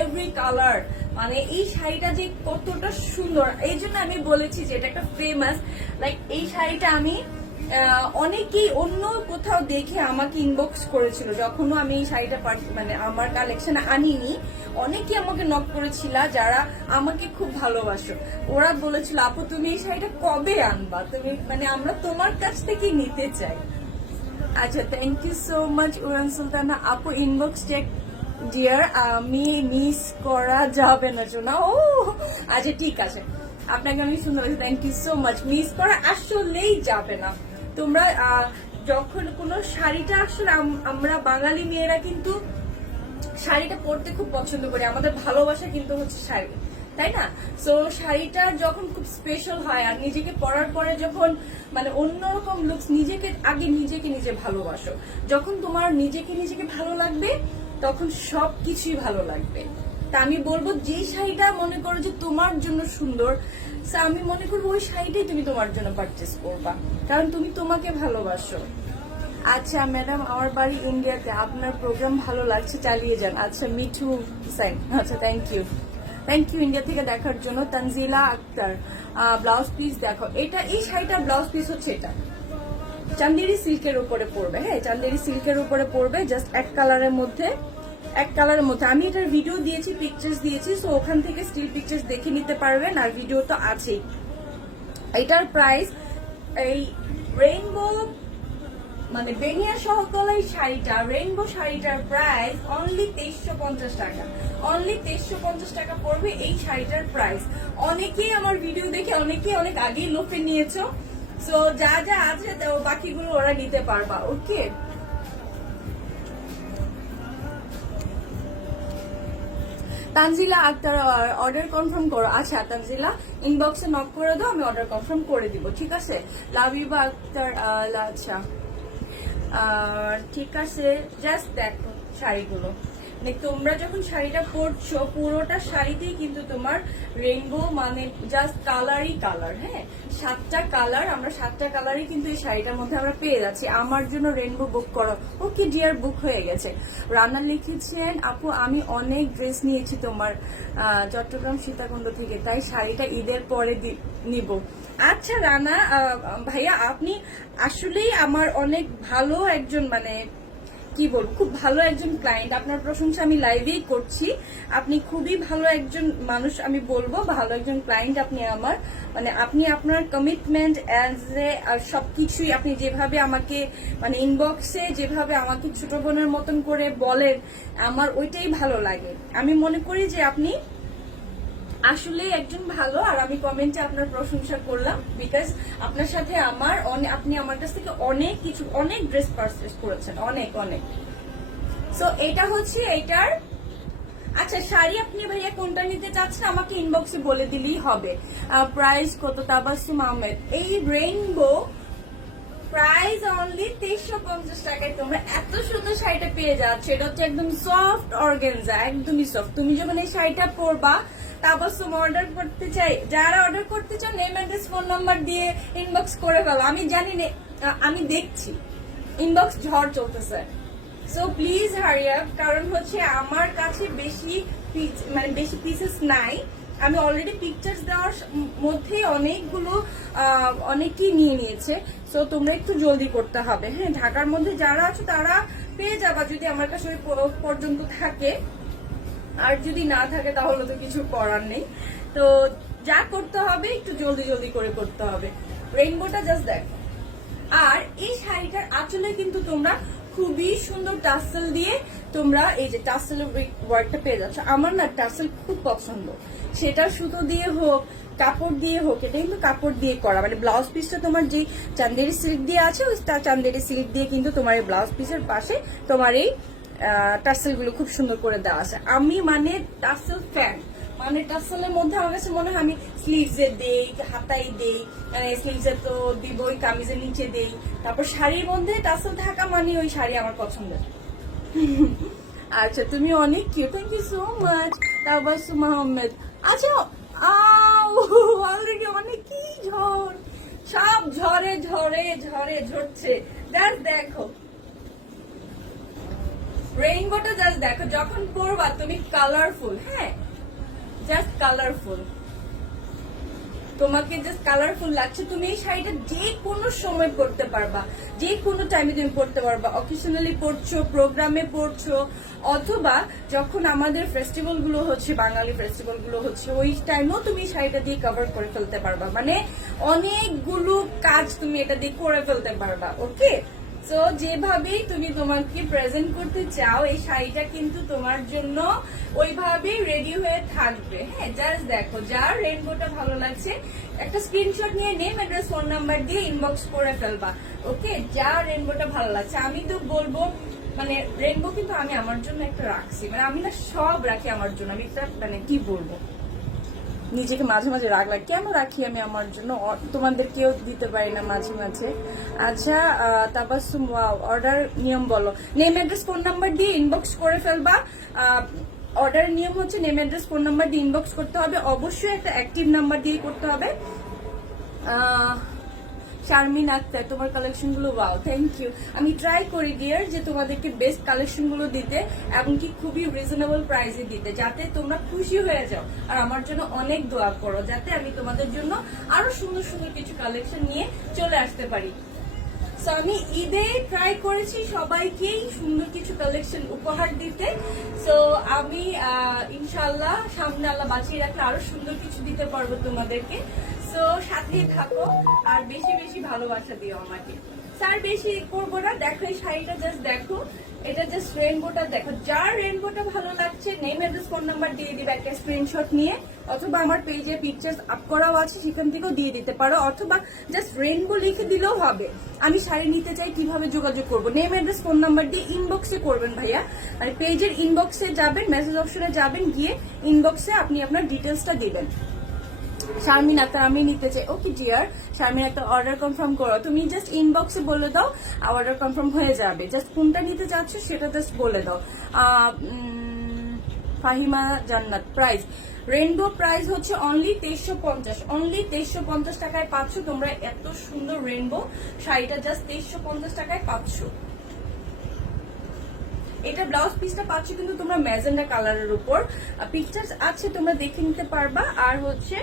every colour. মানে এই শাড়িটা যে কতটা সুন্দর, এই জন্য আমি বলেছি যে এটা একটা ফেমাস। লাইক এই শাড়িটা আমি অনেকেই অন্য কোথাও দেখে আমাকে ইনবক্স করেছিল, যখনও আমি এই শাড়িটা মানে আমার কালেকশনে আনিনি, অনেকে আমাকে নক করেছিল যারা আমাকে খুব ভালোবাসো, ওরা বলেছিল আপু তুমি এই শাড়িটা কবে আনবা, তুমি মানে আমরা তোমার কাছ থেকে নিতে চাই। আচ্ছা, থ্যাংক ইউ সো মাচ উড়ান সুলতানা আপু, ইনবক্স চেক ডিয়ার, আমি মিস করা যাবে না শোনা। ও আচ্ছা ঠিক আছে, আপনাকে আমি সুন্দর, thank you so much. Miss করা আসলেই যাবে না। তোমরা যখন কোনো শাড়িটা আসলে আমরা বাঙালি মেয়েরা কিন্তু শাড়িটা পরতে খুব পছন্দ করি, আমাদের ভালোবাসা কিন্তু হচ্ছে শাড়ি, তাই না? সো শাড়িটা যখন খুব স্পেশাল হয় আর নিজেকে পরার পরে যখন মানে অন্যরকম লুকস, আগে নিজে ভালোবাসো, যখন তোমার নিজেকে ভালো লাগবে তখন সবকিছুই ভালো লাগবে। তা আমি বলবো যে শাড়িটা মনে করো যে তোমার জন্য সুন্দর, আমি মনে করবো ওই শাড়িটাই তুমি তোমার জন্য পারচেস করবা, কারণ তুমি তোমাকে ভালোবাসো। আচ্ছা ম্যাডাম, আমার বাড়ি ইন্ডিয়াতে, আপনার প্রোগ্রাম ভালো লাগছে, চালিয়ে যান। আচ্ছা মিঠু সাইন, আচ্ছা থ্যাংক ইউ ইন্ডিয়া থেকে দেখার জন্য। তানজিলা আক্তার, ব্লাউজ পিস দেখো, এটা এই শাড়িটার ব্লাউজ পিস হচ্ছে এটা চান্দেরি সিল্কের উপরে পড়বে। হ্যাঁ, চান্দেরি সিল্কের উপরে পড়বে, জাস্ট এক কালারের মধ্যে আমি এটার ভিডিও দিয়েছি, পিকচার্স দিয়েছি, সো ওখান থেকে স্টিল পিকচার্স দেখে নিতে পারবেন, আর ভিডিও তো আছেই। এটার প্রাইস এই রেইনবো মানে বেনিয়া সহকলাই শাড়িটা, রেইনবো শাড়িটার প্রাইস অনলি 2350 টাকা, অনলি 2350 টাকা পড়বে এই শাড়িটার প্রাইস। অনেকেই আমার ভিডিও দেখে অনেকেই অনেক আগেই লোফে নিয়েছো, সো যা যা আছে বাকিগুলো ওরা নিতে পারবা। ওকে, তানজিলা আক্তার অর্ডার কনফার্ম করো। আচ্ছা তানজিলা, ইনবক্সে নক করে দাও, আমি অর্ডার কনফার্ম করে দিব, ঠিক আছে? Love you Akter. আচ্ছা ঠিক আছে, জাস্ট দেখো শাড়িগুলো, মানে তোমরা যখন শাড়িটা পরছো পুরোটা শাড়িতেই কিন্তু তোমার রেইনবো, মানে জাস্ট কালারই কালার। হ্যাঁ, 7টা কালার, আমরা 7টা কালারই কিন্তু এই শাড়িটার মধ্যে আমরা পেয়ে যাচ্ছি। আমার জন্য রেইনবো বুক করো। ওকে ডিয়ার, বুক হয়ে গেছে। রান্না লিখেছেন আপু আমি অনেক ড্রেস নিয়েছি তোমার চট্টগ্রাম সীতাকুণ্ড থেকে, তাই শাড়িটা ঈদের পরে নিব। আচ্ছা রানা ভাইয়া, আপনি আসলেই আমার অনেক ভালো একজন, মানে কি বলবো, খুব ভালো একজন ক্লায়েন্ট। আপনার প্রশংসা আমি লাইভেই করছি। আপনি খুবই ভালো একজন মানুষ, আমি বলবো ভালো একজন ক্লায়েন্ট আপনি আমার। মানে আপনি আপনার কমিটমেন্ট অ্যাজ এ সবকিছুই আপনি যেভাবে আমাকে মানে ইনবক্সে যেভাবে আমাকে ছোট বোনের মতন করে বলেন, আমার ওইটাই ভালো লাগে। আমি মনে করি যে আপনি আসলে একজন ভালো, আর আমি কমেন্টে আপনার প্রশংসা করলাম বিকজ আপনার সাথে আমার আপনি আমার কাছ থেকে অনেক কিছু, অনেক ড্রেস পারচেজ করেছেন, অনেক অনেক। সো এটা হচ্ছে এটার। আচ্ছা শাড়ি আপনি ভাইয়া কোনটা নিতে চাচ্ছেন আমাকে ইনবক্সে বলে দিলেই হবে। প্রাইস কত? তাবাসসুম আহমেদ। এই রেইনবো প্রাইস অনলি 2350 টাকায় তোমরা এত সুন্দর শাড়িটা পেয়ে যাচ্ছ। এটা হচ্ছে একদম সফট অর্গানজা, একদমই সফট। তুমি যখন এই শাড়িটা পরবা, তাবাসসুম অর্ডার করতে চাই, যারা অর্ডার করতে চাও নেম অ্যাড্রেস ফোন নাম্বার দিয়ে ইনবক্স করে ফেলো। আমি জানি না, আমি দেখছি ইনবক্স ঝড় চলতেছে। সো প্লিজ হারি আপ, কারণ হচ্ছে আমার কাছে বেশি মানে বেশি পিসেস নাই। আমি অলরেডি পিকচার্স দেওয়ার মধ্যেই অনেকগুলো অনেকেই নিয়ে নিয়েছে। সো তোমরা একটু জলদি করতে হবে। হ্যাঁ, ঢাকার মধ্যে যারা আছো তারা পেয়ে যাবা যদি আমার কাছে ওই পর্যন্ত থাকে, আর যদি না থাকে তাহলে তো কিছু করার নেই। তো যা করতে হবে একটু জলদি জলদি করে করতে হবে। রেইনবোটা জাস্ট দেখো। আর এই শাড়িটার আঁচলে কিন্তু তোমরা খুবই সুন্দর টাসেল দিয়ে তোমরা এই যে টাসেলের ওয়ার্কটা পেয়ে যাচ্ছ। আমার না টাসেল খুব পছন্দ, সেটা সুতো দিয়ে হোক কাপড় দিয়ে হোক, এটা কিন্তু কাপড় দিয়ে করা। মানে ব্লাউজ পিসটা তোমার যে চান্দেরি সিল্ক দিয়ে আছে, ওই চান্দেরি সিল্ক দিয়ে কিন্তু তোমার এই ব্লাউজ পিসের পাশে তোমার এই টাসেল গুলো খুব সুন্দর করে দেওয়া আছে। আমি মানে টাসেল ফ্যান, মানে টাসেলের মধ্যে আমার কাছে মনে হয় আমি স্লিভসে দেই, হাতাই দেই, মানে স্লিভসে তো দিবই, কামিজের নিচে দেই। তারপর শাড়ির মধ্যে টাসেল থাকা মানে ওই শাড়ি আমার পছন্দের। আচ্ছা তুমি অনেক cute, thank you so much Tabassum Ahmed. আচ্ছা অলরেডি অনেক কি ঝড়, সব ঝড়ে ঝড়ে ঝড়ে ঝরছে। জাস্ট দেখো রেইনবোটা, জাস্ট দেখো যখন পরবা তুমি কালারফুল। হ্যাঁ, জাস্ট কালারফুল, তোমাকে জাস্ট কালারফুল লাগছে। তুমি এই শাড়িটা যে কোনো সময় পরতে পারবা, যে কোনো টাইমে তুমি পরতে পারবা। অকেশনালি পরছো, প্রোগ্রামে পরছো, অথবা যখন আমাদের ফেস্টিভ্যাল গুলো হচ্ছে, বাঙালি ফেস্টিভ্যাল গুলো হচ্ছে, ওই টাইমেও তুমি শাড়িটা দিয়ে কভার করে ফেলতে পারবা। মানে অনেকগুলো কাজ তুমি এটা দিয়ে করে ফেলতে পারবা। ওকে, সো যেভাবেই তুমি তোমাকে প্রেজেন্ট করতে চাও এই শাড়িটা কিন্তু তোমার জন্য ওইভাবেই রেডি হয়ে থাকবে। হ্যাঁ, জাস্ট দেখো যার রেইনবোটা ভালো লাগছে একটা স্ক্রিনশট নিয়ে নেম অ্যাড্রেস ফোন নাম্বার দিয়ে ইনবক্স করে ফেলবা। ওকে, যার রেইনবোটা ভালো লাগছে। আমি তো বলবো মানে রেইনবো কিন্তু আমি আমার জন্য একটা রাখছি, মানে আমি না সব রাখি আমার জন্য। আমি একটা মানে কি বলবো, নিজেকে মাঝে মাঝে রাগ লাগে, কেন রাখি আমি আমার জন্য, তোমাদেরকেও দিতে পারি না মাঝে মাঝে। আচ্ছা তাবাসসুম, অর্ডার নিয়ম বলো। নেম অ্যাড্রেস ফোন নাম্বার দিয়ে ইনবক্স করে ফেলবা। অর্ডার নিয়ম হচ্ছে নেম অ্যাড্রেস ফোন নাম্বার দিয়ে ইনবক্স করতে হবে, অবশ্যই একটা অ্যাক্টিভ নাম্বার দিয়ে করতে হবে। শারমিন আক্তার, তোমার কালেকশন গুলো ওয়াও, থ্যাংক ইউ। আমি ট্রাই করি ডিয়ার যে তোমাদেরকে বেস্ট কালেকশন গুলো দিতে, এমনকি খুবই রিজনেবল প্রাইসে দিতে, যাতে তোমরা খুশি হয়ে যাও। আর আমার জন্য অনেক দোয়া করো যাতে আমি তোমাদের জন্য আরো সুন্দর সুন্দর কিছু কালেকশন নিয়ে চলে আসতে পারি। সো আমি ঈদে ট্রাই করেছি সবাইকেই সুন্দর কিছু কালেকশন উপহার দিতে। সো আমি ইনশাল্লাহ সামনে আল্লাহ বাঁচিয়ে রাখলে আরো সুন্দর কিছু দিতে পারবো তোমাদেরকে। সো সাথে থাকো আর বেশি বেশি ভালোবাসা দিও আমাকে। স্যার বেশি করবো না, দেখো এই শাড়িটা জাস্ট দেখো, এটা জাস্ট রেইনবোটা দেখো। যার রেইনবোটা ভালো লাগছে নেম অ্যাড্রেস ফোন নাম্বার দিয়ে দিবে একটা স্ক্রিনশট নিয়ে, অথবা আমার পেজে পিকচার্স আপ করাও আছে সেখান থেকেও দিয়ে দিতে পারো, অথবা জাস্ট রেইনবো লিখে দিলেও হবে। আমি শাড়ি নিতে চাই, কিভাবে যোগাযোগ করবো? নেম অ্যাড্রেস ফোন নাম্বার দিয়ে ইনবক্সে করবেন ভাইয়া। আর পেজের ইনবক্সে যাবেন, মেসেজ অপশনে যাবেন, গিয়ে ইনবক্সে আপনি আপনার ডিটেলসটা দিবেন। শারমিন আক্তার, আমি নিতে চাই। Okay dear, Sharmin Akter order confirm করো। তুমি জাস্ট ইনবক্সে বলে দাও, অর্ডার কনফার্ম হয়ে যাবে। জাস্ট কোনটা নিতে চাচ্ছ সেটা জাস্ট বলে দাও। ফাহিমা জান্নাত। প্রাইস রেইনবো প্রাইস হচ্ছে অনলি 2350, অনলি 2350 টাকায় পাচ্ছ তোমরা এত সুন্দর রেইনবো শাড়িটা, জাস্ট 2350 টাকায় পাচ্ছ। এটা ব্লাউজ পিসটা পাচ্ছ কিন্তু তোমরা ম্যাজেন্ডা কালারের উপর, পিকচার আছে তোমরা দেখে নিতে পারবা। আর হচ্ছে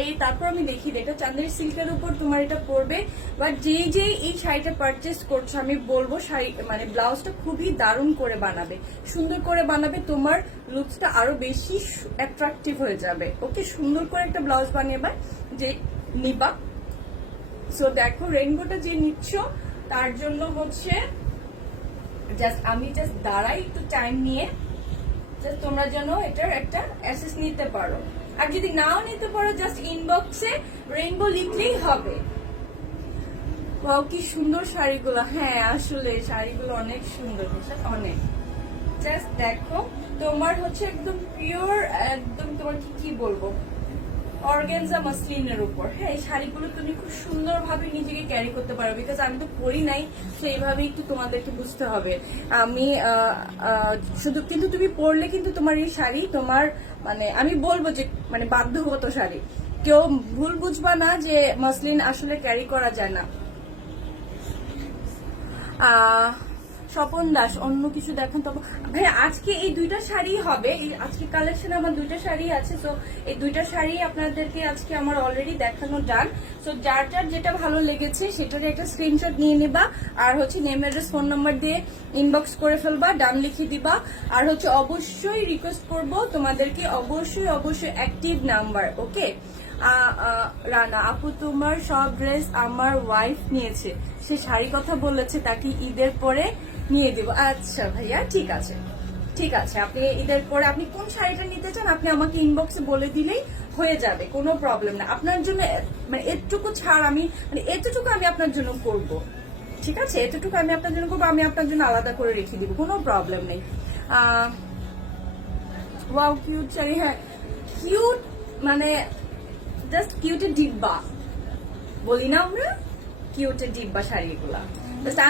এই তারপর আমি দেখি এটা চান্দেরি সিল্কের উপর তোমার এটা পড়বে। বাট যে এই শাড়িটা পারচেস করছো আমি বলবো শাড়ি মানে ব্লাউজটা খুবই দারুণ করে বানাবে, সুন্দর করে বানাবে, তোমার লুকসটা আরো বেশি অ্যাট্রাকটিভ হয়ে যাবে। ওকে, সুন্দর করে একটা ব্লাউজ বানিয়ে যে নিবা। সো দেখো রেইনবোটা যে নিচ্ছ তার জন্য হচ্ছে আমি জাস্ট দাঁড়াই একটু টাইম নিয়ে, জাস্ট তোমরা যেন এটার একটা অ্যাসেস নিতে পারো। আর যদি নাও নিতে পারো জাস্ট ইনবক্সে রেইনবো লিখলেই হবে। ওয়াও কি সুন্দর শাড়িগুলো, হ্যাঁ আসলে শাড়িগুলো অনেক সুন্দর, অনেক। জাস্ট দেখো তোমার হচ্ছে একদম পিওর, একদম তোমার কি বলবো অর্গানজা মাসলিনের উপর। হ্যাঁ এই শাড়িগুলো তুমি খুব সুন্দরভাবে নিজেকে ক্যারি করতে পারো, বিকজ আমি তো পরি নাই, তো এইভাবে একটু তোমাদেরকে বুঝতে হবে। আমি শুধু কিন্তু তুমি পরলে কিন্তু তোমার এই শাড়ি তোমার মানে আমি বলবো যে মানে বাধ্যগত শাড়ি, কেউ ভুল বুঝবা না যে মাসলিন আসলে ক্যারি করা যায় না। স্বপন দাস অন্য কিছু দেখেন তো ভাই। আজকে এই দুইটা শাড়ি হবে, এই আজকে কালেকশনে আমার দুইটা শাড়ি আছে। তো এই দুইটা শাড়ি আপনাদেরকে আজকে আমার অলরেডি দেখানো ডান। তো যার যার যেটা ভালো লেগেছে সেটার একটা স্ক্রিনশট নিয়ে নেবা, আর হচ্ছে নেম অ্যাড্রেস ফোন নাম্বার দিয়ে ইনবক্স করে ফেলবা, ডান লিখে দিবা। আর হচ্ছে অবশ্যই রিকোয়েস্ট করব তোমাদেরকে অবশ্যই অ্যাক্টিভ নাম্বার। ওকে, রানা আপু তোমার সব ড্রেস আমার ওয়াইফ নিয়েছে, সে শাড়ি কথা বলেছে, তাকে ঈদের পরে নিয়ে দেবো। আচ্ছা ভাইয়া ঠিক আছে, ঠিক আছে, আপনি ঈদের পরে আপনি কোন শাড়িটা নিতে চান আপনি আমাকে ইনবক্সে বলে দিলেই হয়ে যাবে, কোনো প্রবলেম না। আপনার জন্য মানে এতটুকু ছাড় আমি মানে এতটুকু আমি আপনার জন্য করব, ঠিক আছে, এতটুকু আমি আপনার জন্য করবো, আমি আপনার জন্য আলাদা করে রেখে দিব, কোনো প্রবলেম নেই। ওয়াও কিউট শাড়ি, হ্যাঁ কিউট মানে জাস্ট কিউটের ডিব্বা বলি না আমরা, কিউটের ডিব্বা শাড়িগুলা।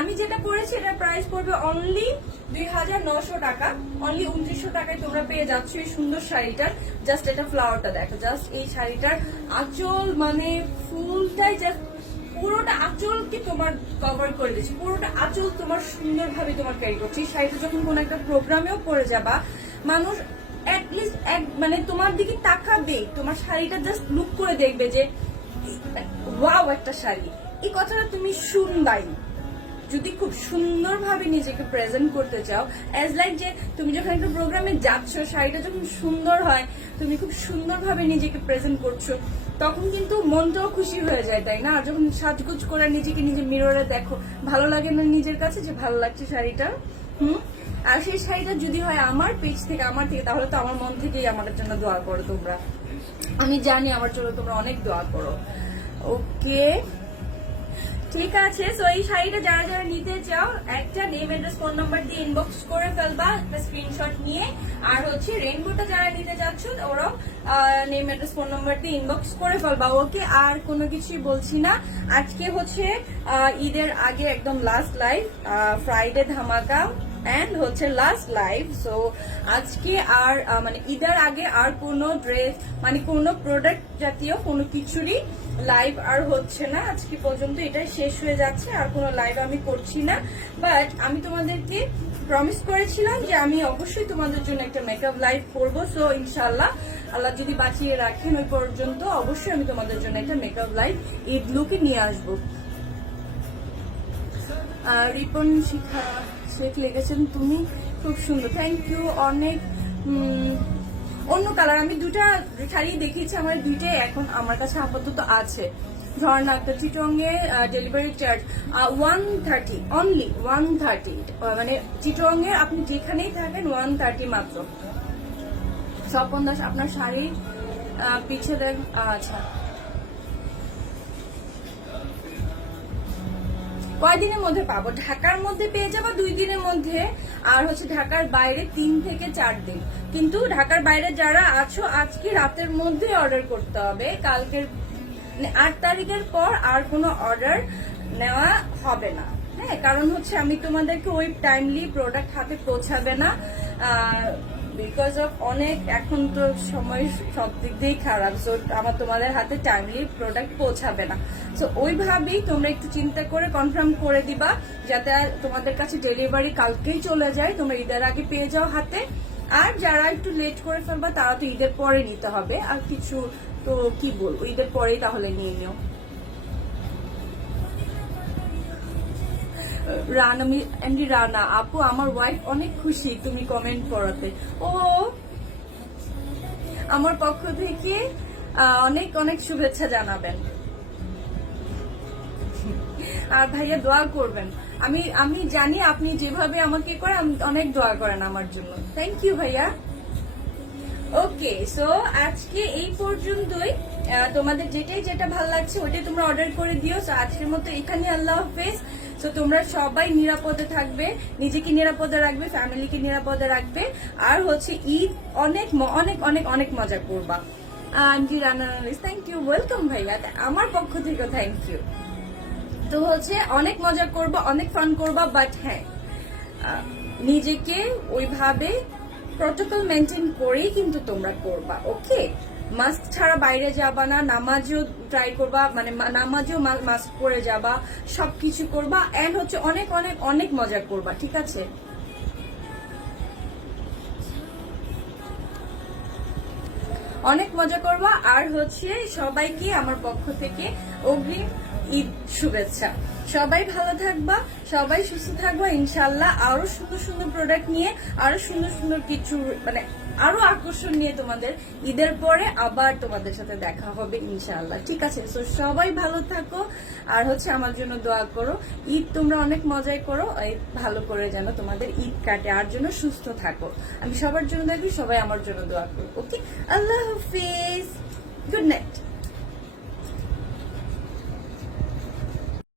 আমি যেটা পরেছি এটার প্রাইস পড়বে অনলি 2900 টাকা, অনলি 2900 টাকায় তোমরা পেয়ে যাচ্ছ এই সুন্দর শাড়িটার। জাস্ট এটা ফ্লাওয়ারটা দেখো, জাস্ট এই শাড়িটার আঁচল মানে ফুলটাই জাস্ট পুরোটা আঁচলকে তোমার কভার করে দিচ্ছে, পুরোটা আঁচল তোমার সুন্দরভাবে তোমার ক্যারি করছে। এই শাড়িটা যখন কোন একটা প্রোগ্রামেও পরে যাবা মানুষ অ্যাটলিস্ট মানে তোমার দিকে তাকাবে, তোমার শাড়িটা জাস্ট লুক করে দেখবে যে ওয়াও একটা শাড়ি। এই কথাটা তুমি শুনবাই যদি খুব সুন্দরভাবে নিজেকে প্রেজেন্ট করতে চাও, অ্যাজ লাইক যে তুমি যখন একটা প্রোগ্রামে যাচ্ছ শাড়িটা যখন সুন্দর হয়, তুমি খুব সুন্দরভাবে নিজেকে প্রেজেন্ট করছো, তখন কিন্তু মনটাও খুশি হয়ে যায়, তাই না? যখন সাজগুজ করে নিজেকে নিজে মিররে দেখো, ভালো লাগে না নিজের কাছে যে ভালো লাগছে শাড়িটা? আর সেই শাড়িটা যদি হয় আমার পেজ থেকে, আমার থেকে, তাহলে তো আমার মন থেকেই আমার জন্য দোয়া করো তোমরা। আমি জানি আমার জন্য তোমরা অনেক দোয়া করো। ওকে ঠিক আছে, সো এই শাড়িটা যারা যারা নিতে চাও একটা নেম অ্যাড্রেস ফোন নাম্বার দিয়ে ইনবক্স করে ফেলবা, একটা স্ক্রিনশট নিয়ে। আর হচ্ছে রেইনবোটা যারা নিতে যাচ্ছ ওরাও নেম অ্যাড্রেস ফোন নাম্বার দিয়ে ইনবক্স করে ফেলবা। ওকে, আর কোনো কিছুই বলছি না। আজকে হচ্ছে ঈদের আগে একদম লাস্ট লাইভ, ফ্রাইডে ধামাকা এন্ড হচ্ছে লাস্ট লাইভ। সো আজকে আর মানে ঈদের আগে আর কোনো ড্রেস মানে কোনো প্রোডাক্ট জাতীয় কোনো কিছুরই লাইভ আর হচ্ছে না, আজকে পর্যন্ত এটাই শেষ হয়ে যাচ্ছে, আর কোনো লাইভ আমি করছি না। বাট আমি তোমাদেরকে প্রমিস করেছিলাম যে আমি অবশ্যই তোমাদের জন্য একটা মেকআপ লাইভ করবো। সো ইনশাল্লাহ আল্লাহ যদি বাঁচিয়ে রাখেন ওই পর্যন্ত অবশ্যই আমি তোমাদের জন্য একটা মেকআপ লাইভ ঈদ লুকে নিয়ে আসবো। রিপন শিখা শেখ লিখেছেন তুমি খুব সুন্দর, থ্যাংক ইউ অনেক। অন্য কালার আমি দুটা শাড়ি দেখিয়েছি, আমার দুইটাই এখন আমার কাছে আপাতত আছে। ঝর্ণা আক্তার চিটংয়ে ডেলিভারি চার্জ 130, অনলি 130, মানে চিটংয়ে আপনি যেখানেই থাকেন 130 মাত্র। স্বপন দাস আপনার শাড়ি পিছিয়ে দেখ, আচ্ছা কয়দিনের মধ্যে পাবো? ঢাকার মধ্যে পেয়ে যাবো 2 দিনের মধ্যে, আর হচ্ছে ঢাকার বাইরে 3 থেকে 4 দিন। কিন্তু ঢাকার বাইরে যারা আছো আজকে রাতের মধ্যে অর্ডার করতে হবে, কালকের 8 তারিখের পর আর কোনো অর্ডার নেওয়া হবে না। হ্যাঁ, কারণ হচ্ছে আমি তোমাদেরকে ওই টাইমলি প্রোডাক্ট হাতে পৌঁছাবে না, বিকজ অফ অনেক এখন তো সময় সব দিক দিয়েই খারাপ, সো আমার তোমাদের হাতে টাইমলি প্রোডাক্ট পৌঁছাবে না। সো ওইভাবেই তোমরা একটু চিন্তা করে কনফার্ম করে দিবা, যাতে তোমাদের কাছে ডেলিভারি কালকেই চলে যায়, তোমরা ঈদের আগে পেয়ে যাও হাতে। আর যারা একটু লেট করে ফেলবা তারা তো ঈদের পরে নিতে হবে, আর কিছু তো কি বলবো, ঈদের পরেই তাহলে নিয়ে নিও। রানা এমডি রানা আপু, আমার ওয়াইফ অনেক খুশি তুমি কমেন্ট পড়াতে। ও আমার পক্ষ থেকে অনেক অনেক শুভেচ্ছা জানাবেন, আর ভাইয়া দোয়া করবেন। আমি জানি আপনি যেভাবে আমাকে করে অনেক দোয়া করেন আমার জন্য। থ্যাংক ইউ ভাইয়া। ওকে, সো আজকে এই পর্যন্তই। তোমাদের যেটা ভালো লাগছে ওইটাই তোমরা অর্ডার করে দিও। সো আজকের মতো এখানে, আল্লাহ হাফেজ। তো তোমরা সবাই নিরাপদে থাকবে, নিজেকে নিরাপদে রাখবে, ফ্যামিলিকে নিরাপদে রাখবে, আর হচ্ছে ঈদ অনেক অনেক অনেক অনেক মজা করবা। Aunty Rana, thank you, welcome ভাইয়া, আমার পক্ষ থেকে থ্যাংক ইউ। তো হচ্ছে অনেক মজা করবা, অনেক ফান করবা, বাট হ্যাঁ নিজেকে ওইভাবে প্রটোকল মেনটেন করেই কিন্তু তোমরা করবা। ওকে, মাস্ক ছাড়া বাইরে যাবা না, নামাজও ট্রাই করবা, মানে নামাজও মাস্ক পরে যাবা, সবকিছু করবা, এন্ড হচ্ছে অনেক অনেক অনেক মজা করবা, ঠিক আছে? অনেক মজা করবা। আর হচ্ছে সবাইকে আমার পক্ষ থেকে অগ্রিম ঈদ শুভেচ্ছা। সবাই ভালো থাকবা, সবাই সুস্থ থাকবা, ইনশাল্লাহ আরো সুন্দর সুন্দর প্রোডাক্ট নিয়ে, আরো সুন্দর সুন্দর কিছু, মানে আরো আকর্ষণ নিয়ে তোমাদের ঈদের পরে আবার তোমাদের সাথে দেখা হবে ইনশাল্লাহ, ঠিক আছে? তো সবাই ভালো থাকো, আর হচ্ছে আমার জন্য দোয়া করো। ঈদ তোমরা অনেক মজাই করো, ভালো করে যেন তোমাদের ঈদ কাটে, আর জন্য সুস্থ থাকো। আমি সবার জন্য দেখবি, সবাই আমার জন্য দোয়া করো। ওকে, আল্লাহ হাফিজ, গুড নাইট।